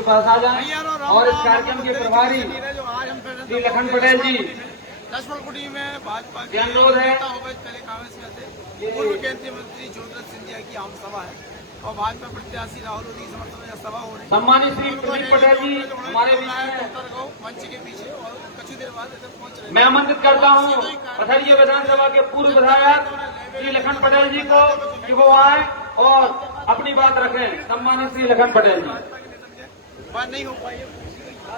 के पास आ जाएं और इस कार्यक्रम के प्रभारी श्री लखन पटेल जी लक्ष्मणकुटी में भाजपा के अनुरोध है। पहले कांग्रेस में थे, पूर्व केंद्रीय मंत्री ज्योतिरादित्य सिंधिया की आम सभा है और भाजपा प्रत्याशी राहुल गांधी की समर्थन में सभा हो रही है। सम्मानित श्री प्रदीप पटेल जी हमारे बीच में मंच के पीछे और कुछ देर बाद इधर पहुंच रहे हैं। मैं आमंत्रित करता हूं पथरिया विधानसभा के पूर्व विधायक श्री लखन पटेल जी को कि वो आए और अपनी बात रखें। सम्मानित श्री लखन पटेल जी बात नहीं हो पाई है,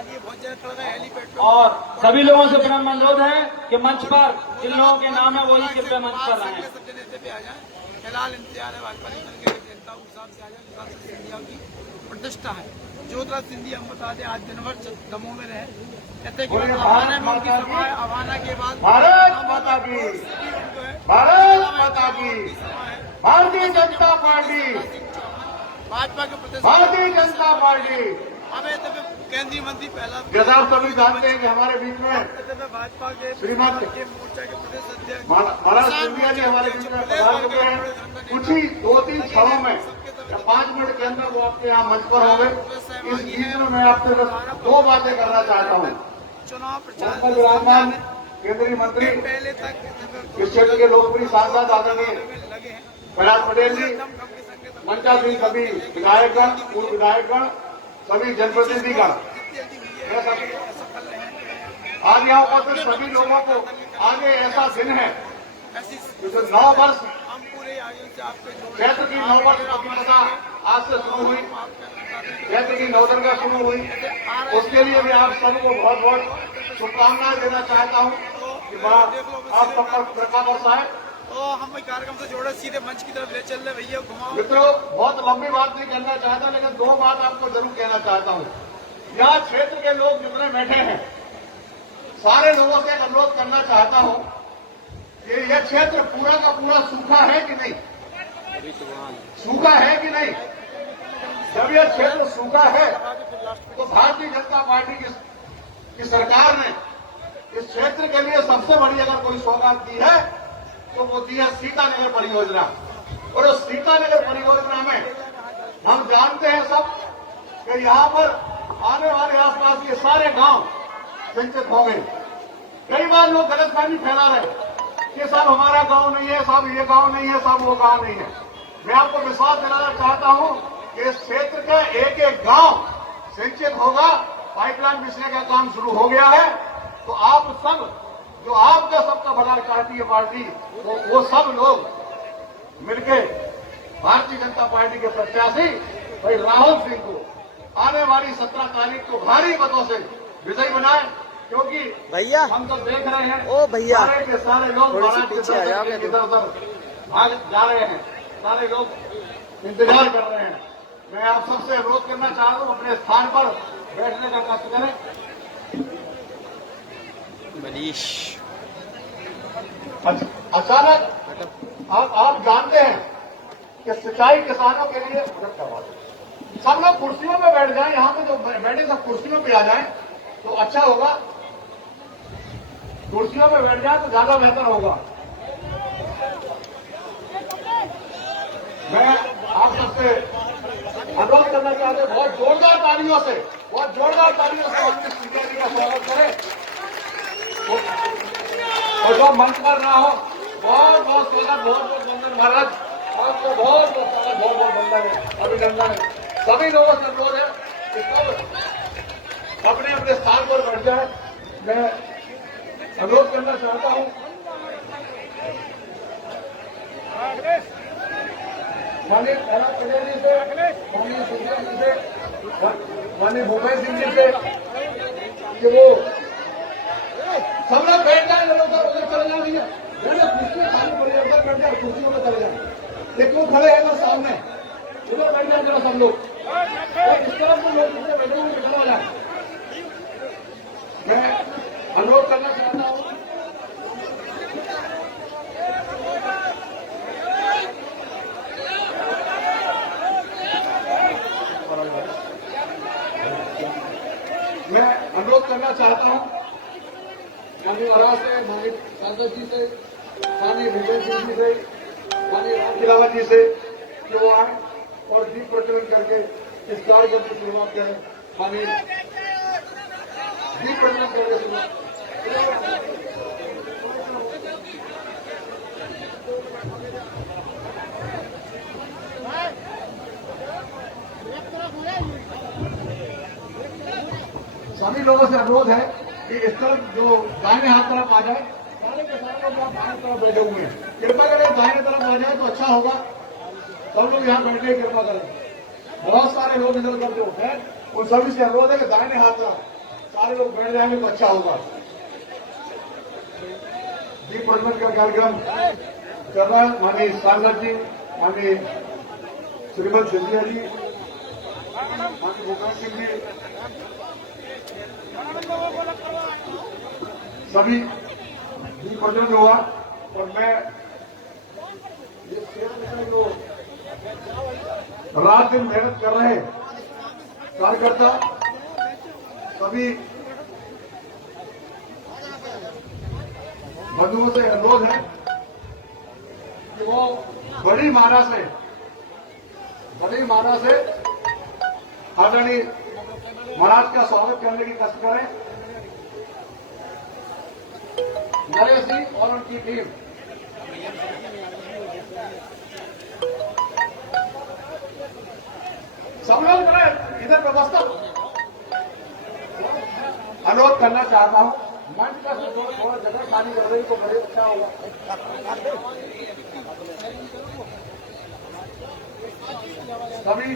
ये बहुत ज्यादा चल रहा है हेलीपैड पे। और सभी लोगों से विनम्र अनुरोध है कि मंच पर जिन लोगों के नाम है वही कृपया मंच पर रहें। सब नेता पे आ जाए, फिलहाल इंतजार है भाजपा के नेता उस हिसाब से आ जाए, उस हिसाब से सिंधिया की प्रतिष्ठा है। ज्योतिरादित्य सिंधिया हम बता दें आज दिन भर दमोह में रहे, कहते कि अवाना में उनकी सभा है, अवाना के बाद भारत माता की, भारत माता की, भारतीय जनता पार्टी, भाजपा के प्रदेश भारतीय जनता पार्टी। अब केंद्रीय मंत्री पहला जैसा आप सभी जानते हैं कि हमारे बीच में भाजपा के श्रीमती के मोर्चा के प्रदेश अध्यक्ष महाराज सिंधिया जी हमारे बीच में पधार चुके हैं। कुछ ही 2-3 क्षणों में या 5 मिनट के अंदर वो आपके यहाँ मंच पर होंगे। इस बीच में मैं आपसे बस 2 बातें करना चाहता हूँ। चुनाव प्रचार मोहम्मद विराजमान केंद्रीय मंत्री, पहले तक इस क्षेत्र के लोकप्रिय सांसद आदरणीय लगे हैं, प्रहलाद पटेल जी, दम खम के संकेत मंचासीन सभी विधायकगण, पूर्व विधायकगण, सभी जनप्रतिनिधिगण, आज यहाँ उपस्थित सभी लोगों को आगे ऐसा दिन है ऐसी जो 9 वर्ष हम पूरे आगे से आपके जो क्षेत्र की 9 वर्ष प्रतिबद्धता आज से शुरू हुई, क्षेत्र की नवदुर्गा शुरू हुई। उसके लिए मैं आप सबको बहुत बहुत शुभकामनाएं देना चाहता हूँ कि आप सब पर कृपा बरसाए। तो हम कार्यक्रम से जोड़े सीधे मंच की तरफ ले चल रहे भैया, घुमाओ। मित्रों, बहुत लंबी बात नहीं कहना चाहता, लेकिन 2 बात आपको जरूर कहना चाहता हूँ। यहाँ क्षेत्र के लोग जितने बैठे हैं, सारे लोगों से अनुरोध करना चाहता हूँ कि यह क्षेत्र पूरा का पूरा सूखा है कि नहीं, सूखा है कि नहीं। जब यह क्षेत्र सूखा है तो भारतीय जनता पार्टी की सरकार ने इस क्षेत्र के लिए सबसे बड़ी अगर कोई सौगात दी है तो वो दी है सीतानगर परियोजना। और उस सीतानगर परियोजना में हम जानते हैं सब कि यहाँ पर आने वाले आसपास के सारे गांव सिंचित हो गए। कई बार लोग गलतफहमी फैला रहे कि सब हमारा गांव नहीं है, सब ये गांव नहीं है, सब वो गांव नहीं है। मैं आपको विश्वास दिलाना चाहता हूं कि इस क्षेत्र का एक एक गांव सिंचित होगा, पाइपलाइन बिछने का काम शुरू हो गया है। तो आप सब जो आपका सबका भला चाहती है पार्टी, वो सब लोग मिलके भारतीय जनता पार्टी के प्रत्याशी भाई राहुल सिंह को आने वाली 17 तारीख को भारी मतों से विजयी बनाए, क्योंकि भैया हम तो देख रहे हैं ओ भैया सारे के सारे लोग महाराज के पीछे आ जाओगे दर्शन इधर उधर भाग जा रहे हैं, सारे लोग इंतजार कर रहे हैं। मैं आप सबसे अनुरोध करना चाहता हूँ अपने स्थान पर बैठने का कष्ट करें। मनीष अचानक आप जानते हैं कि सिंचाई किसानों के लिए सब लोग कुर्सियों में बैठ जाएं, यहाँ पे जो बैठे सब कुर्सियों पे आ जाएं तो अच्छा होगा। कुर्सियों में बैठ जाए तो ज्यादा बेहतर होगा। मैं आप सबसे अनुरोध करना चाहते हैं, बहुत जोरदार तालियों से अपने सिंधिया जी का स्वागत करें। और जो मंच पर ना हो, बहुत बहुत स्वागत, बहुत बहुत वंदन महाराज, आपको बहुत बहुत स्वागत, बहुत बहुत वंदन, अभिनंदन। सभी लोगों से अनुरोध है कि सब अपने अपने स्थान पर बैठ जाए। मैं अनुरोध करना चाहता हूं माननीय प्रहलाद पटेल जी से, माननीय सिंधिया जी से, माननीय भूपेश सिंह जी से कि वो सब लोग बैठ जाए, उधर चले जाए भैया, कुर्सी खाली पड़ी है, उधर बैठ जाए, कुर्सियों में चले जाए। एक लोग खड़े हैं ना सामने, उधर बैठ जाए जरा सब लोग, इस तरफ से लोग जिससे बैठे हुए निकल जाए। मैं अनुरोध करना चाहता हूँ माननीय महाराज से, माननीय सांसद जी से, माननीय भूपेश सिंह जी से, माननीय राम खिलावन जी से कि वो आए और दीप प्रज्वलन करके इस कार्यक्रम की शुरुआत करें। माननीय दीप प्रज्वलन करके शुरू। सभी लोगों से अनुरोध है कि इस तरफ जो दाहिने हाथ तरफ आ जाए, सारे के सारे लोग यहाँ दाहिने तरफ बैठे हुए हैं, कृपा करें दाहिने तरफ आ जाए तो अच्छा होगा। सब लोग यहाँ बैठे कृपा करें, बहुत सारे लोग इधर उधर जो हैं उन सभी से अनुरोध है कि दाहिने हाथ तरफ सारे लोग बैठ जाएंगे तो अच्छा होगा। दीप प्रज्वलन का कार्यक्रम कर रहा है माननीय सांसद जी, माननीय श्रीमती सिंधिया जी, माननीय भूपेंद्र सिंह जी, सभी दीप प्रज्वलन हुआ। और मैं ये क्षेत्र में जो रात दिन मेहनत कर रहे कार्यकर्ता सभी बंधुओं से अनुरोध है कि वो बड़ी मात्रा से आदरणीय महाराज का स्वागत करने की कष्ट करें। नरेश जी और उनकी टीम सब लोग करें, इधर व्यवस्था अनुरोध करना चाहता हूं, मंच का थोड़ा जगह खाली कर रही तो बड़े अच्छा होगा। सभी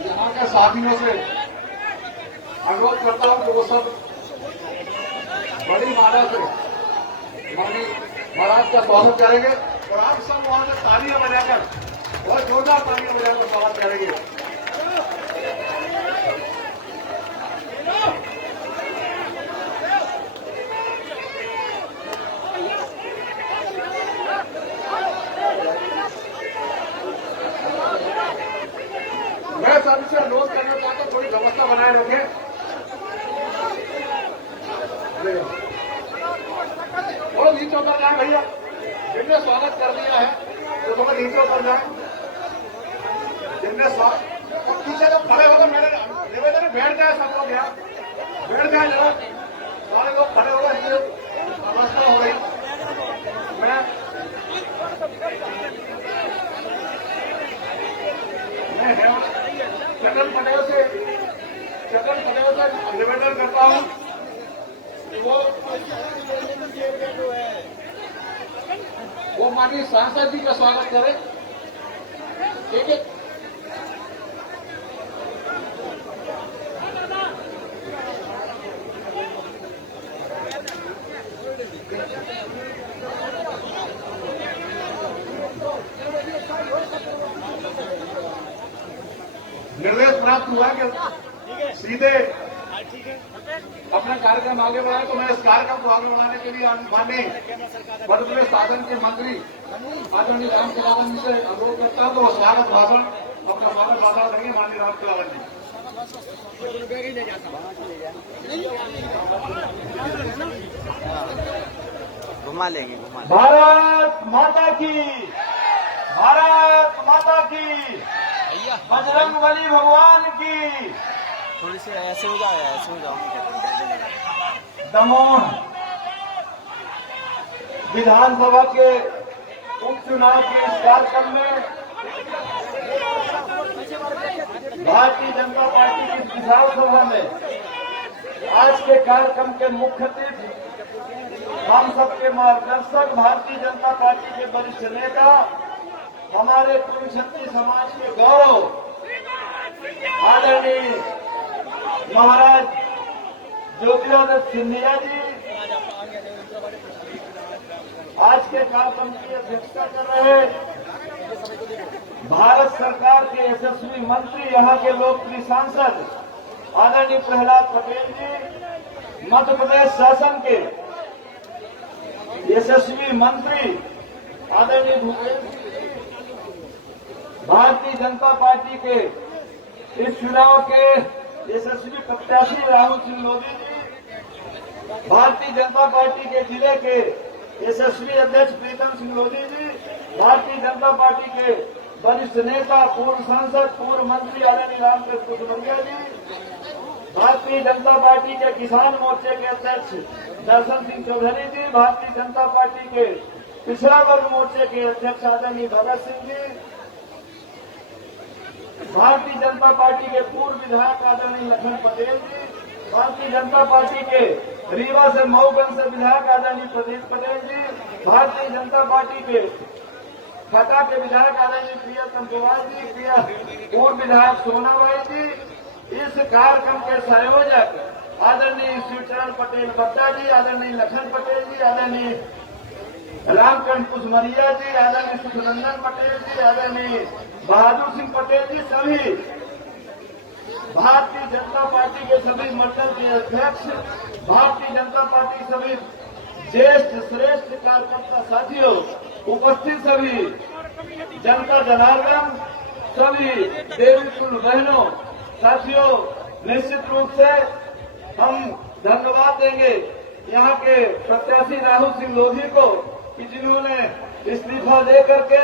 यहाँ के साथियों से अनुरोध करता हूं कि वो सब बड़ी मात्रा से माननीय महाराज का स्वागत करेंगे और आप सब वहां से तालियां बजाकर बहुत जोरदार तालियां बजाकर स्वागत करेंगे। मैं सबसे अनुरोध करना चाहता हूं थोड़ी व्यवस्था बनाए रखें। थोड़ा नीचे उतर जाए भैया, जिनने स्वागत कर दिया है तो थोड़ा नीचे उतर जाए। जिनने स्वागत पीछे जब खड़े होकर मेरे निवेदन में बैठ जाए, सब लोग यहाँ बैठ जाए जरा, सारे लोग खड़े हो गए, अवस्था हो रही। मैं चंदन पटेल से निवेदन करता हूँ वो माननीय सांसद जी का स्वागत करें। ठीक है, निर्देश प्राप्त हुआ कि सीधे अपना कार्यक्रम आगे बढ़ाए, तो मैं इस कार्यक्रम को आगे बढ़ाने के लिए माननीय मध्य प्रदेश शासन के मंत्री आदरणीय राम खिलावन जी से अनुरोध करता हूं तो वो स्वागत भाषण अपना स्वागत भाषण देंगे। माननीय राम खिलावन जी। घुमा लेंगे। भारत माता की, भारत माता की, बजरंगबली भगवान की। थोड़ी सी ऐसे हो जाओ, ऐसे हो जाओ। दमोह विधानसभा के उपचुनाव के इस कार्यक्रम में भारतीय जनता पार्टी की विधानसभा में आज के कार्यक्रम के मुख्य अतिथि हम सबके मार्गदर्शक भारतीय जनता पार्टी के वरिष्ठ नेता, हमारे कुरुक्षेत्री समाज के गौरव आदरणीय महाराज ज्योतिरादित्य सिंधिया जी आज के कार्यक्रम की अध्यक्षता कर रहे भारत सरकार के यशस्वी मंत्री, यहाँ के लोकप्रिय सांसद आदरणीय प्रहलाद पटेल जी, मध्य प्रदेश शासन के यशस्वी मंत्री आदरणीय भूपेंद्र सिंह, भारतीय जनता पार्टी के इस चुनाव के यशस्वी प्रत्याशी राहुल सिंह लोधी जी, भारतीय जनता पार्टी के जिले के यशस्वी अध्यक्ष प्रीतम सिंह लोधी जी, भारतीय जनता पार्टी के वरिष्ठ नेता, पूर्व सांसद, पूर्व मंत्री आदरणीय रामकृष्ण कुशमरिया जी, भारतीय जनता पार्टी के किसान मोर्चे के अध्यक्ष दर्शन सिंह चौधरी जी, भारतीय जनता पार्टी के पिछड़ा वर्ग मोर्चे के अध्यक्ष आदरणीय भगत सिंह जी, भारतीय जनता पार्टी के पूर्व विधायक आदरणीय लखन पटेल जी, भारतीय जनता पार्टी के रीवा से मऊगंज से विधायक आदरणीय प्रदीप पटेल जी, भारतीय जनता पार्टी के खटा के विधायक आदरणीय प्रियतम कुमार जी, पूर्व विधायक सोनाबाई जी, इस कार्यक्रम के संयोजक आदरणीय शिवचरण पटेल बट्टा जी, आदरणीय लखन पटेल जी, आदरणीय रामकृष्ण कुशमरिया जी, आदरणीय सुखनंदन पटेल जी, आदरणीय बहादुर सिंह पटेल जी, सभी भारतीय जनता पार्टी के सभी मंडल के अध्यक्ष, भारतीय जनता पार्टी सभी ज्येष्ठ श्रेष्ठ कार्यकर्ता साथियों, उपस्थित सभी जनता जनार्दन, सभी देवी कुल बहनों, साथियों, निश्चित रूप से हम धन्यवाद देंगे यहाँ के प्रत्याशी राहुल सिंह लोधी को कि जिन्होंने इस्तीफा दे करके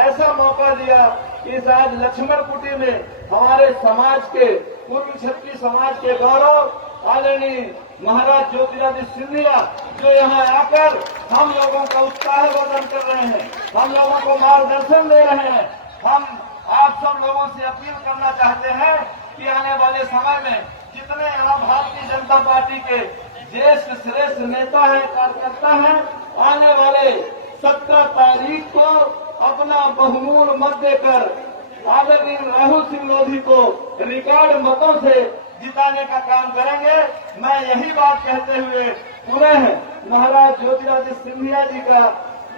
ऐसा मौका दिया कि इस आज लक्ष्मण कुटी में हमारे समाज के पूर्व क्षत्रिय समाज के गौरव आदरणीय महाराज ज्योतिरादित्य सिंधिया जो यहाँ आकर हम लोगों का उत्साहवर्धन कर रहे हैं, हम लोगों को मार्गदर्शन दे रहे हैं। हम आप सब लोगों से अपील करना चाहते हैं कि आने वाले समय में जितने यहाँ भारतीय जनता पार्टी के ज्येष्ठ श्रेष्ठ नेता हैं, कार्यकर्ता हैं, आने वाले 17 तारीख को अपना बहुमूल्य मत देकर आदरणीय राहुल सिंह लोधी को रिकॉर्ड मतों से जिताने का काम करेंगे। मैं यही बात कहते हुए पुनः महाराज ज्योतिरादित्य सिंधिया जी का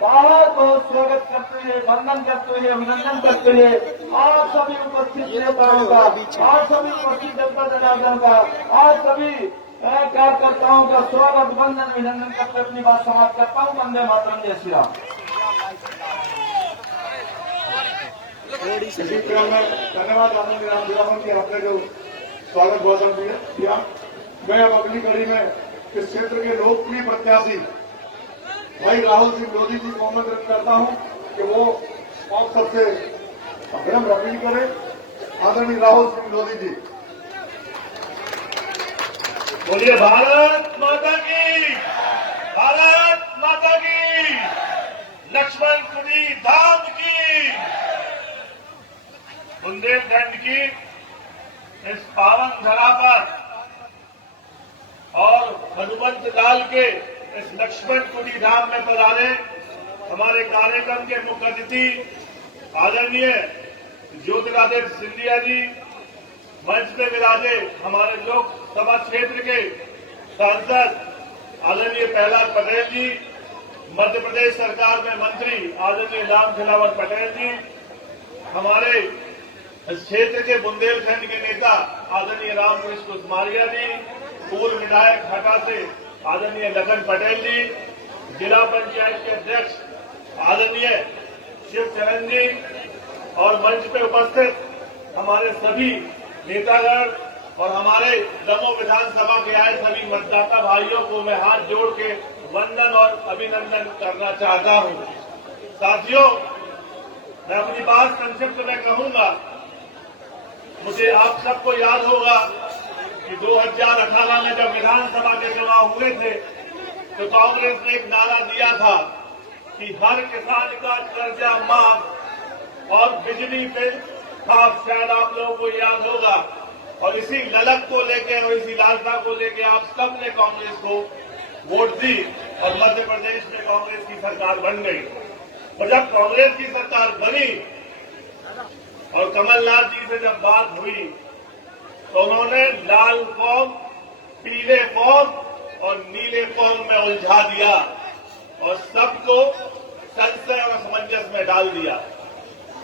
बहुत बहुत स्वागत करते हुए, वंदन करते हुए, अभिनंदन करते हुए आप सभी उपस्थित नेताओं का, आप सभी उपस्थित जनता जनार्दन का, आप सभी कार्यकर्ताओं का स्वागत, वंदन, अभिनंदन करते अपनी बात समाप्त करता हूँ। वंदे मातरम, जय श्री राम। इसी क्रम में धन्यवाद आदरणीय राम की आपने जो स्वागत भाषण दिया। मैं अब अगली कड़ी में इस क्षेत्र के लोकप्रिय प्रत्याशी भाई राहुल सिंह लोधी जी को आमंत्रित करता हूं कि वो आप सबसे अभिनंदन अपील करें। आदरणीय राहुल सिंह लोधी जी। बोलिए भारत माता की, भारत माता की, लक्ष्मण कुटी धाम की, बुंदेलखंड की इस पावन धरा पर और हनुमंत लाल के इस लक्ष्मण कुटी धाम में पधारे हमारे कार्यक्रम के मुख्य अतिथि आदरणीय ज्योतिरादित्य सिंधिया जी, मंच पे विराजे हमारे लोकसभा क्षेत्र के सांसद आदरणीय प्रहलाद पटेल जी, मध्य प्रदेश सरकार में मंत्री आदरणीय राम खिलावर पटेल जी, हमारे इस क्षेत्र के बुंदेलखंड के नेता आदरणीय रामकृष्ण कुशमरिया जी, पूर्व विधायक हटा से आदरणीय लखन पटेल जी, जिला पंचायत के अध्यक्ष आदरणीय शिवचरण जी और मंच पे उपस्थित हमारे सभी नेतागण और हमारे दमोह विधानसभा के आए सभी मतदाता भाइयों को मैं हाथ जोड़ के वंदन और अभिनंदन करना चाहता हूं। साथियों, मैं अपनी बात संक्षिप्त में कहूंगा। मुझे आप सबको याद होगा कि 2018 में जब विधानसभा के चुनाव हुए थे तो कांग्रेस ने एक नारा दिया था कि हर किसान का कर्जा माफ और बिजली बिल माफ। शायद आप लोगों को याद होगा। और इसी ललक को लेकर और इसी लालसा को लेकर आप सब ने कांग्रेस को वोट दी और मध्य प्रदेश में कांग्रेस की सरकार बन गई। और जब कांग्रेस की सरकार बनी और कमलनाथ जी से जब बात हुई तो उन्होंने लाल फॉर्म, पीले फॉर्म और नीले फॉर्म में उलझा दिया और सबको संशय और असमंजस में डाल दिया।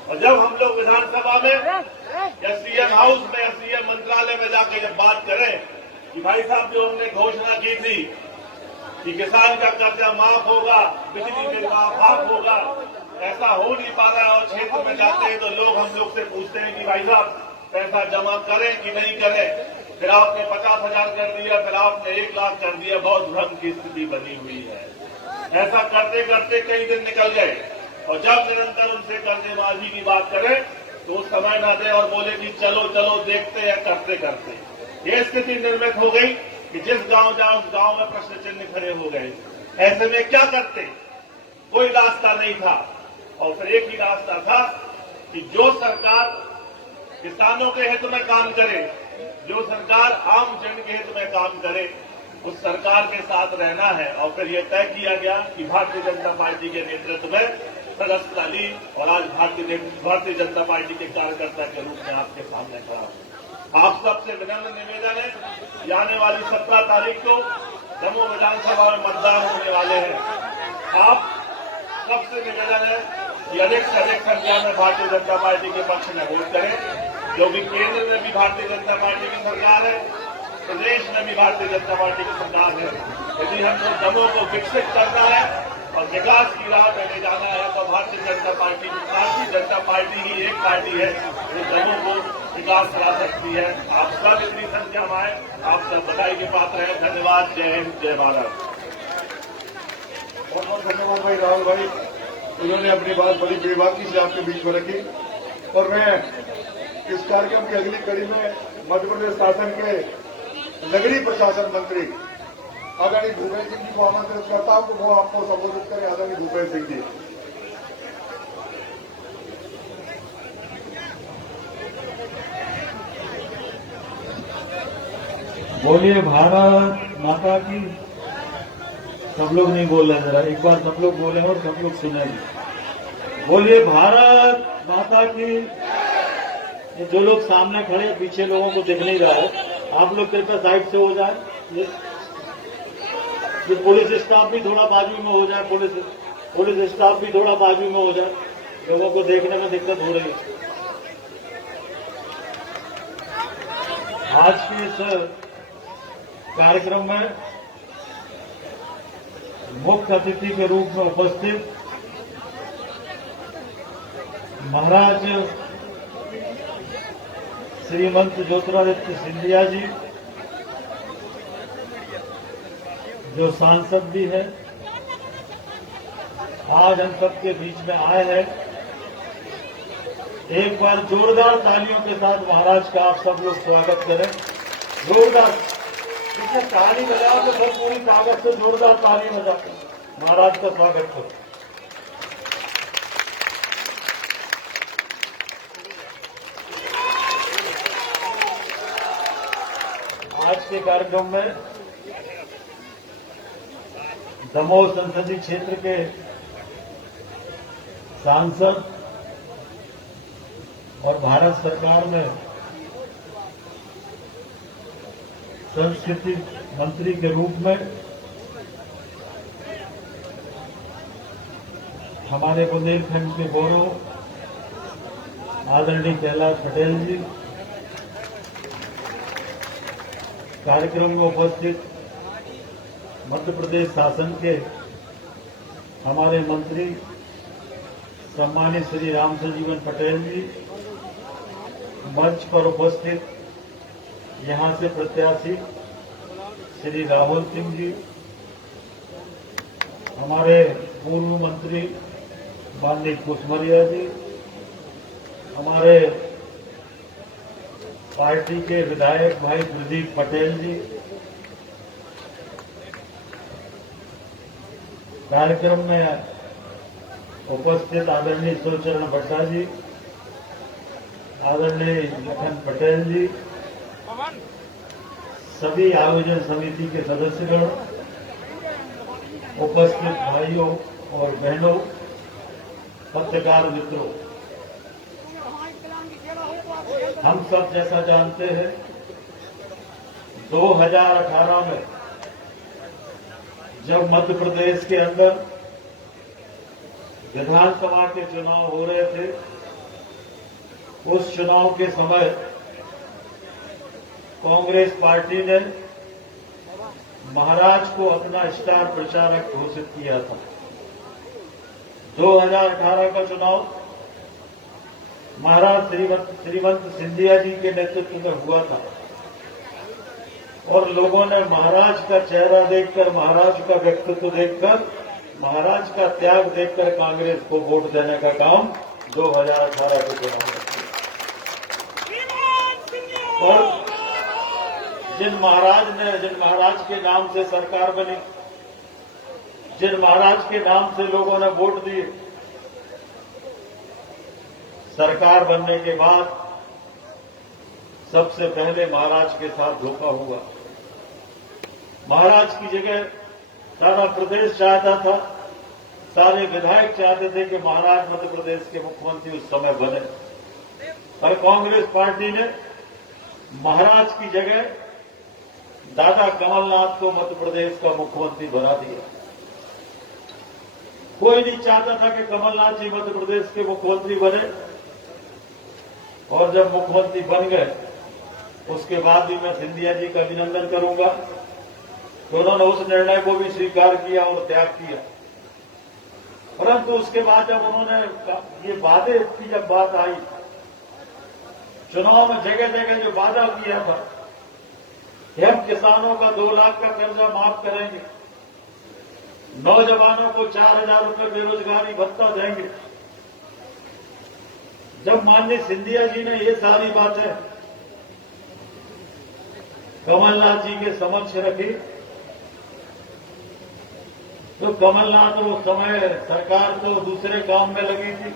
और जब हम लोग विधानसभा में या सीएम हाउस में या सीएम मंत्रालय में जाकर जब बात करें कि भाई साहब जो हमने घोषणा की थी कि किसान का कर्जा माफ होगा, बिजली बिल माफ होगा, ऐसा हो नहीं पा रहा है। और क्षेत्र में जाते हैं तो लोग हम लोग से पूछते हैं कि भाई साहब पैसा जमा करें कि नहीं करें। फिर आपने 50,000 कर दिया, फिर आपने 1 लाख कर दिया। बहुत भ्रम की स्थिति बनी हुई है। ऐसा करते करते कई दिन निकल गए और जब निरंतर उनसे कर्जबाजी की बात करें तो उस समय न दे और बोले कि चलो चलो देखते या करते करते। ये स्थिति निर्मित हो गई कि जिस गांव जाओ उस गांव में प्रश्न चिन्ह खड़े हो गए। ऐसे में क्या करते? कोई रास्ता नहीं था और फिर एक ही रास्ता था कि जो सरकार किसानों के हित में काम करे, जो सरकार आम जन के हित में काम करे, उस सरकार के साथ रहना है। और फिर यह तय किया गया कि भारतीय जनता पार्टी के नेतृत्व में सदस्यता ली और आज भारतीय जनता पार्टी के कार्यकर्ता के रूप में आपके सामने खड़ा हूं। आप सबसे विनम्र निवेदन है कि आने वाली 17 तारीख को दमोह विधानसभा में मतदान होने वाले हैं। आप सबसे निवेदन है कि अधिक से अधिक संख्या में भारतीय जनता पार्टी के पक्ष में वोट करें, जो कि केंद्र में भी भारतीय जनता पार्टी की सरकार है, प्रदेश में भी भारतीय जनता पार्टी की सरकार है। यदि हमको दमोह को विकसित करना है और विकास की राह पे ले जाना है तो भारतीय जनता पार्टी ही एक पार्टी है जो दमोह को विकास करा सकती है। आप सब इतनी संख्या में आए, आप सब बधाई के पात्र हैं। धन्यवाद। जय हिंद, जय भारत। बहुत बहुत धन्यवाद भाई राहुल भाई, उन्होंने अपनी बात बड़ी बेबाकी से आपके बीच में रखी। और मैं इस कार्यक्रम की अगली कड़ी में मध्य प्रदेश शासन के नगरीय प्रशासन मंत्री आदरणीय भूपेश सिंह जी को आमंत्रित करता हूं कि वो आपको संबोधित करें। आदरणीय भूपेश सिंह जी। बोलिए भारत माता की। सब लोग नहीं बोल रहे, जरा एक बार सब लोग बोले और सब लोग सुनेंगे। बोलिए भारत माता की। ये जो लोग सामने खड़े हैं, पीछे लोगों को दिख नहीं रहा है, आप लोग कृपया साइड से हो जाए। ये पुलिस स्टाफ भी थोड़ा बाजू में हो जाए, पुलिस स्टाफ भी थोड़ा बाजू में हो जाए, लोगों को देखने में दिक्कत हो रही है। आज के इस कार्यक्रम में मुख्य अतिथि के रूप में उपस्थित महाराज श्रीमंत ज्योतिरादित्य सिंधिया जी, जो सांसद भी है, आज हम सबके बीच में आए हैं। एक बार जोरदार तालियों के साथ महाराज का आप सब लोग स्वागत करें। जोरदार पीछे ताली बजाओ तो सब पूरी ताकत से जोरदार ताली बजा महाराज का स्वागत करो। आज के कार्यक्रम में दमोह संसदीय क्षेत्र के सांसद और भारत सरकार में संस्कृति मंत्री के रूप में हमारे बुंदेलखंड के गौरव आदरणीय कैलाश पटेल जी, कार्यक्रम में उपस्थित मध्य प्रदेश शासन के हमारे मंत्री सम्मानित श्री राम संजीवन पटेल जी, मंच पर उपस्थित यहां से प्रत्याशी श्री राहुल सिंह जी, हमारे पूर्व मंत्री माननीय कुशमरिया जी, हमारे पार्टी के विधायक भाई प्रदीप पटेल जी, कार्यक्रम में उपस्थित आदरणीय शिवचरण भट्टा जी, आदरणीय लखन पटेल जी, सभी आयोजन समिति के सदस्यगण, उपस्थित भाइयों और बहनों, पत्रकार मित्रों, हम सब जैसा जानते हैं 2018 में जब मध्य प्रदेश के अंदर विधानसभा के चुनाव हो रहे थे, उस चुनाव के समय कांग्रेस पार्टी ने महाराज को अपना स्टार प्रचारक घोषित किया था। 2018 का चुनाव महाराज श्रीमंत सिंधिया जी के नेतृत्व में हुआ था और लोगों ने महाराज का चेहरा देखकर, महाराज का व्यक्तित्व देखकर महाराज का त्याग देखकर कांग्रेस को वोट देने का काम 2018 के चुनाव में किया। और जिन महाराज के नाम से सरकार बनी, जिन महाराज के नाम से लोगों ने वोट दिए, सरकार बनने के बाद सबसे पहले महाराज के साथ धोखा हुआ। महाराज की जगह सारा प्रदेश चाहता था, सारे विधायक चाहते थे कि महाराज मध्य प्रदेश के मुख्यमंत्री उस समय बने, पर कांग्रेस पार्टी ने महाराज की जगह दादा कमलनाथ को मध्य प्रदेश का मुख्यमंत्री बना दिया। कोई नहीं चाहता था कि कमलनाथ जी मध्य प्रदेश के मुख्यमंत्री बने, और जब मुख्यमंत्री बन गए उसके बाद भी मैं सिंधिया जी का अभिनंदन करूंगा तो उन्होंने उस निर्णय को भी स्वीकार किया और त्याग किया। परंतु उसके बाद जब उन्होंने ये वादे की जब बात आई, चुनाव में जगह जगह जो वादा किया था कि हम किसानों का 2 लाख का कर्जा माफ करेंगे, नौजवानों को 4,000 रुपये बेरोजगारी भत्ता देंगे, जब माननीय सिंधिया जी ने ये सारी बातें कमलनाथ जी के समक्ष रखी तो कमलनाथ उस समय सरकार तो दूसरे काम में लगी थी,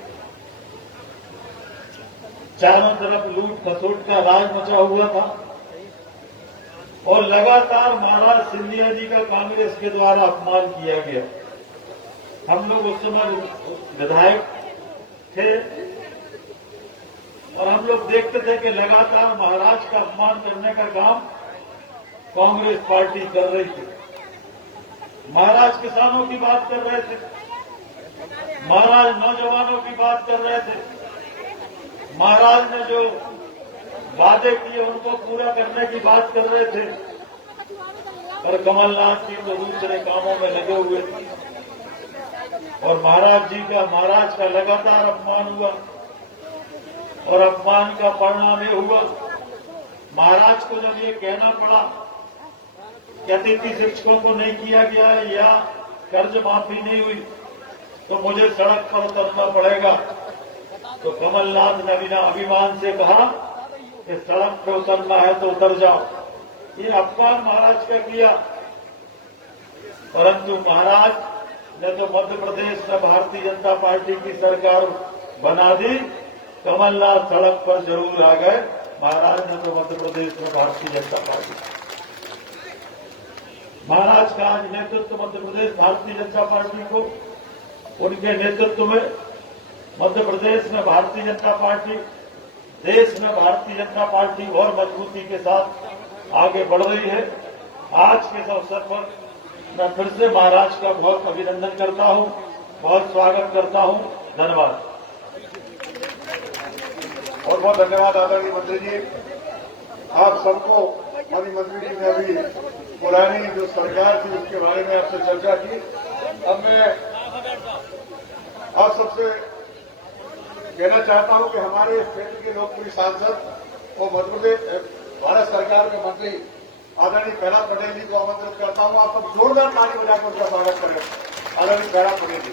चारों तरफ लूट खसोट का राज मचा हुआ था और लगातार महाराज सिंधिया जी का कांग्रेस के द्वारा अपमान किया गया। हम लोग उस समय विधायक थे और हम लोग देखते थे कि लगातार महाराज का अपमान करने का काम कांग्रेस पार्टी कर रही थी। महाराज किसानों की बात कर रहे थे, महाराज नौजवानों की बात कर रहे थे, महाराज ने जो वादे किए उनको पूरा करने की बात कर रहे थे, और कमलनाथ जी तो दूसरे कामों में लगे हुए थे और महाराज का लगातार अपमान हुआ और अपमान का परिणाम ये हुआ, महाराज को जब ये कहना पड़ा कि अतिथि शिक्षकों को नहीं किया गया या कर्ज माफी नहीं हुई तो मुझे सड़क पर उतरना पड़ेगा, तो कमलनाथ ने बिना अभिमान से कहा कि सड़क पर उतरना है तो उतर जाओ। ये अपमान महाराज का किया, परंतु महाराज ने तो मध्य प्रदेश में भारतीय जनता पार्टी की सरकार बना दी, कमलनाथ सड़क पर जरूर आ गए, महाराज ने तो मध्य प्रदेश में भारतीय जनता पार्टी। महाराज का आज नेतृत्व मध्य प्रदेश भारतीय जनता पार्टी को, उनके नेतृत्व में मध्य प्रदेश में भारतीय जनता पार्टी, देश में भारतीय जनता पार्टी और मजबूती के साथ आगे बढ़ रही है। आज के इस अवसर पर मैं फिर से महाराज का बहुत अभिनंदन करता हूं, बहुत स्वागत करता हूं। धन्यवाद। बहुत बहुत धन्यवाद आदरणीय मंत्री जी। आप सबको हमारी मंत्री जी ने अभी पुरानी जो सरकार थी उसके बारे में आपसे चर्चा की। अब मैं आप सबसे कहना चाहता हूं कि हमारे इस क्षेत्र के लोकप्रिय सांसद और मध्य प्रदेश भारत सरकार के मंत्री आदरणीय प्रहलाद पटेल जी को आमंत्रित करता हूं। आप सब जोरदार ताली बजाकर उनका स्वागत करें। आदरणीय प्रहलाद पटेल जी।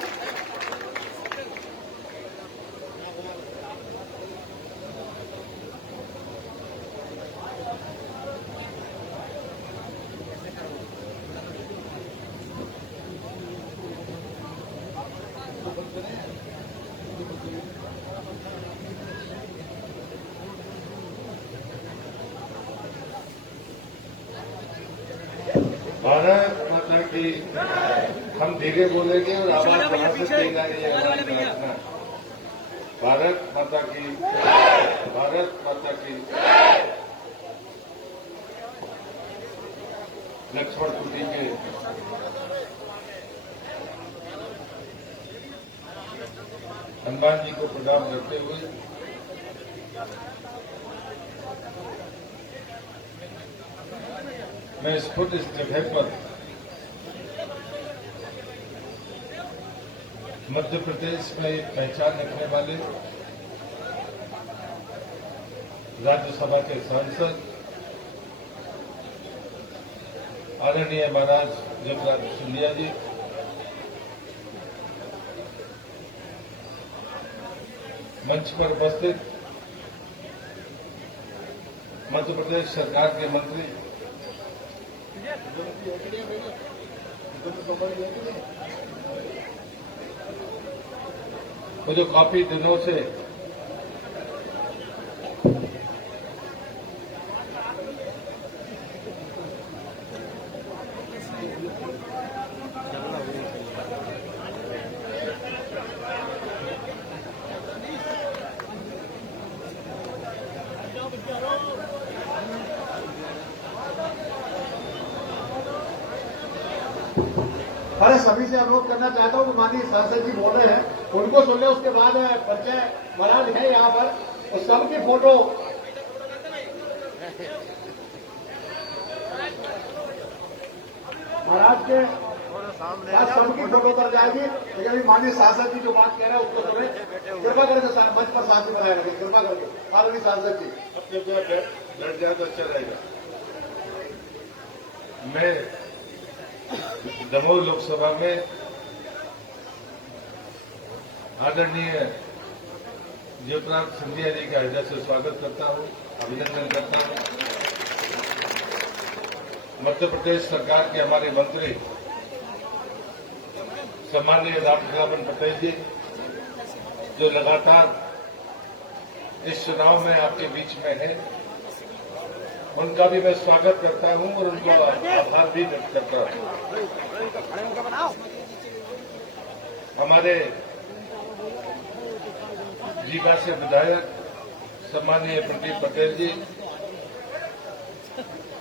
भारत माता की, हम धीरे बोलेंगे और आवाज वहां से तेज आ रही है। भारत माता की, भारत माता की। लक्ष्मण कुटी के हनुमान जी को प्रणाम करते हुए मैं खुद इस जगह पर मध्य प्रदेश में एक पहचान रखने वाले राज्यसभा के सांसद आदरणीय महाराज जगराज सिंधिया जी, मंच पर उपस्थित मध्य प्रदेश सरकार के मंत्री वो जो काफी दिनों से अरे सभी से अनुरोध करना चाहता हूँ कि माननीय सांसद जी बोल रहे हैं उनको सुन ले, उसके बाद परिचय महाराज है यहाँ पर, और सबकी फोटो महाराज के साथ सबकी फोटो कर जाएगी। लेकिन अभी माननीय सांसद जी जो बात कह रहे हैं उसको सुने, कृपा करके मंच पर शांति बनाए रखें, कृपा करके। माननीय सांसद जी अपने बैठ जाए तो अच्छा रहेगा। मैं दमोह लोकसभा में आदरणीय ज्योतिराज सिंधिया जी का हृदय से स्वागत करता हूं, अभिनंदन करता हूं। मध्य प्रदेश सरकार के हमारे मंत्री सम्माननीय रामखिलावन पटेल जी जो लगातार इस चुनाव में आपके बीच में है, उनका भी मैं स्वागत करता हूं और उनको आभार भी व्यक्त करता हूं। हमारे रीवा से विधायक सम्माननीय प्रदीप पटेल जी,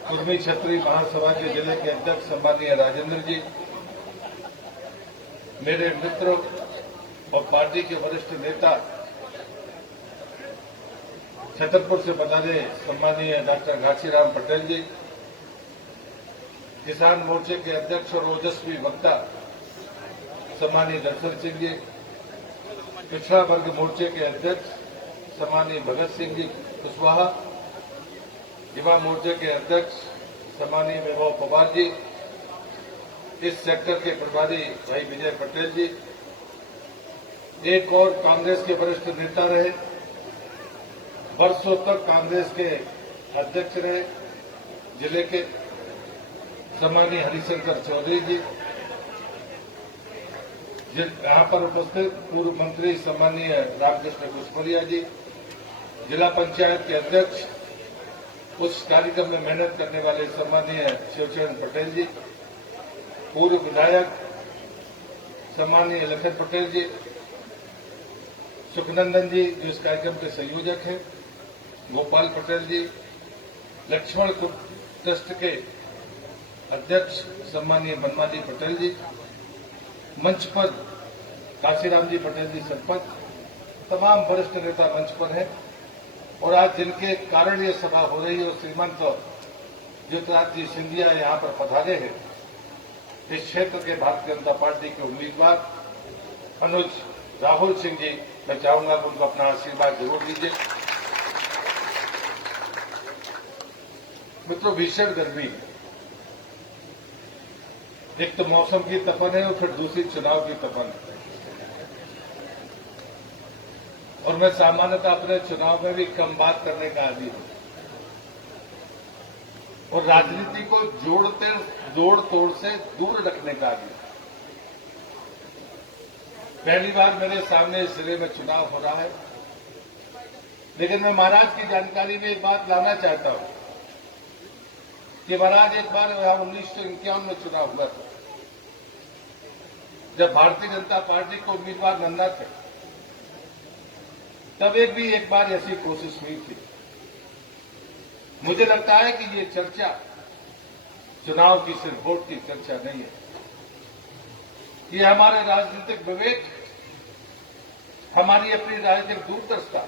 कुर्मी क्षत्रिय महासभा के जिले के अध्यक्ष सम्माननीय राजेंद्र जी, मेरे मित्र और पार्टी के वरिष्ठ नेता छतरपुर से बता सम्माननीय डॉक्टर घासीराम पटेल जी, किसान मोर्चे के अध्यक्ष और ओजस्वी वक्ता सम्माननीय दर्शन सिंह जी, पिछड़ा वर्ग मोर्चे के अध्यक्ष सम्माननीय भगत सिंह जी कुशवाहा, युवा मोर्चे के अध्यक्ष सम्माननीय वैभव पवार जी, इस सेक्टर के प्रभारी भाई विजय पटेल जी, एक और कांग्रेस के वरिष्ठ नेता रहे, वर्षों तक कांग्रेस के अध्यक्ष रहे जिले के सम्माननीय हरिशंकर चौधरी जी, यहां पर उपस्थित पूर्व मंत्री सम्माननीय रामकृष्ण कुशमरिया जी, जिला पंचायत के अध्यक्ष, उस कार्यक्रम में मेहनत करने वाले सम्माननीय शिवचरण पटेल जी, पूर्व विधायक सम्माननीय लखन पटेल जी, सुखनंदन जी जो इस कार्यक्रम के संयोजक हैं, गोपाल पटेल जी, लक्ष्मण ट्रस्ट के अध्यक्ष सम्माननीय मनमाली पटेल जी, मंच पर काशीराम जी पटेल जी सरपंच, तमाम वरिष्ठ नेता मंच पर हैं। और आज जिनके कारण ये सभा हो रही है, और श्रीमंत ज्योतिराज जी सिंधिया यहां पर पधारे हैं, इस क्षेत्र के भारतीय जनता पार्टी के उम्मीदवार अनुज राहुल सिंह जी, मैं चाहूंगा कि उनको अपना आशीर्वाद जरूर दीजिए। मित्रों, भीषण गर्मी, एक तो मौसम की तपन है और फिर दूसरी चुनाव की तपन है। और मैं सामान्यतः अपने चुनाव में भी कम बात करने का आदी हूं और राजनीति को जोड़ तोड़ से दूर रखने का आदी हूं। पहली बार मेरे सामने इस जिले में चुनाव हो रहा है, लेकिन मैं महाराज की जानकारी में एक बात लाना चाहता हूं कि महाराज एक बार 1951 में चुनाव हुआ था, जब भारतीय जनता पार्टी को उम्मीदवार नन्ना थे, तब एक बार ऐसी कोशिश हुई थी। मुझे लगता है कि ये चर्चा चुनाव की सिर्फ वोट की चर्चा नहीं है, ये हमारे राजनीतिक विवेक, हमारी अपनी राजनीतिक दूरदर्शिता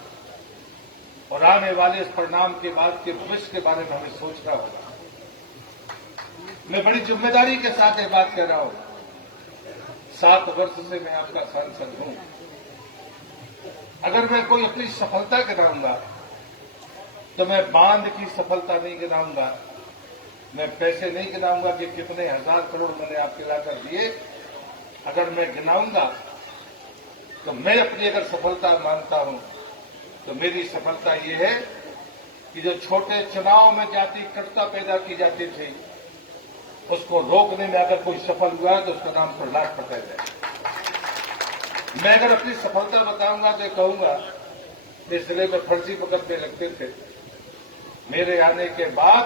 और आने वाले इस परिणाम के बाद के भविष्य के बारे में हमें सोचना होगा। मैं बड़ी जिम्मेदारी के साथ ये बात कह रहा हूं। 7 वर्ष से मैं आपका सांसद हूं। अगर मैं कोई अपनी सफलता गिनाऊंगा तो मैं बांध की सफलता नहीं गिनाऊंगा, मैं पैसे नहीं गिनाऊंगा कि कितने हजार करोड़ मैंने आपके लाकर दिए। अगर मैं गिनाऊंगा तो मैं अपनी अगर सफलता मानता हूं तो मेरी सफलता ये है कि जो छोटे चुनाव में जाति कटुता पैदा की जाती थी, उसको रोकने में अगर कोई सफल हुआ है तो उसका नाम प्रहलाद पटेल है। मैं अगर अपनी सफलता बताऊंगा तो कहूंगा इस जिले में फर्जी मुकदमे लगते थे। मेरे आने के बाद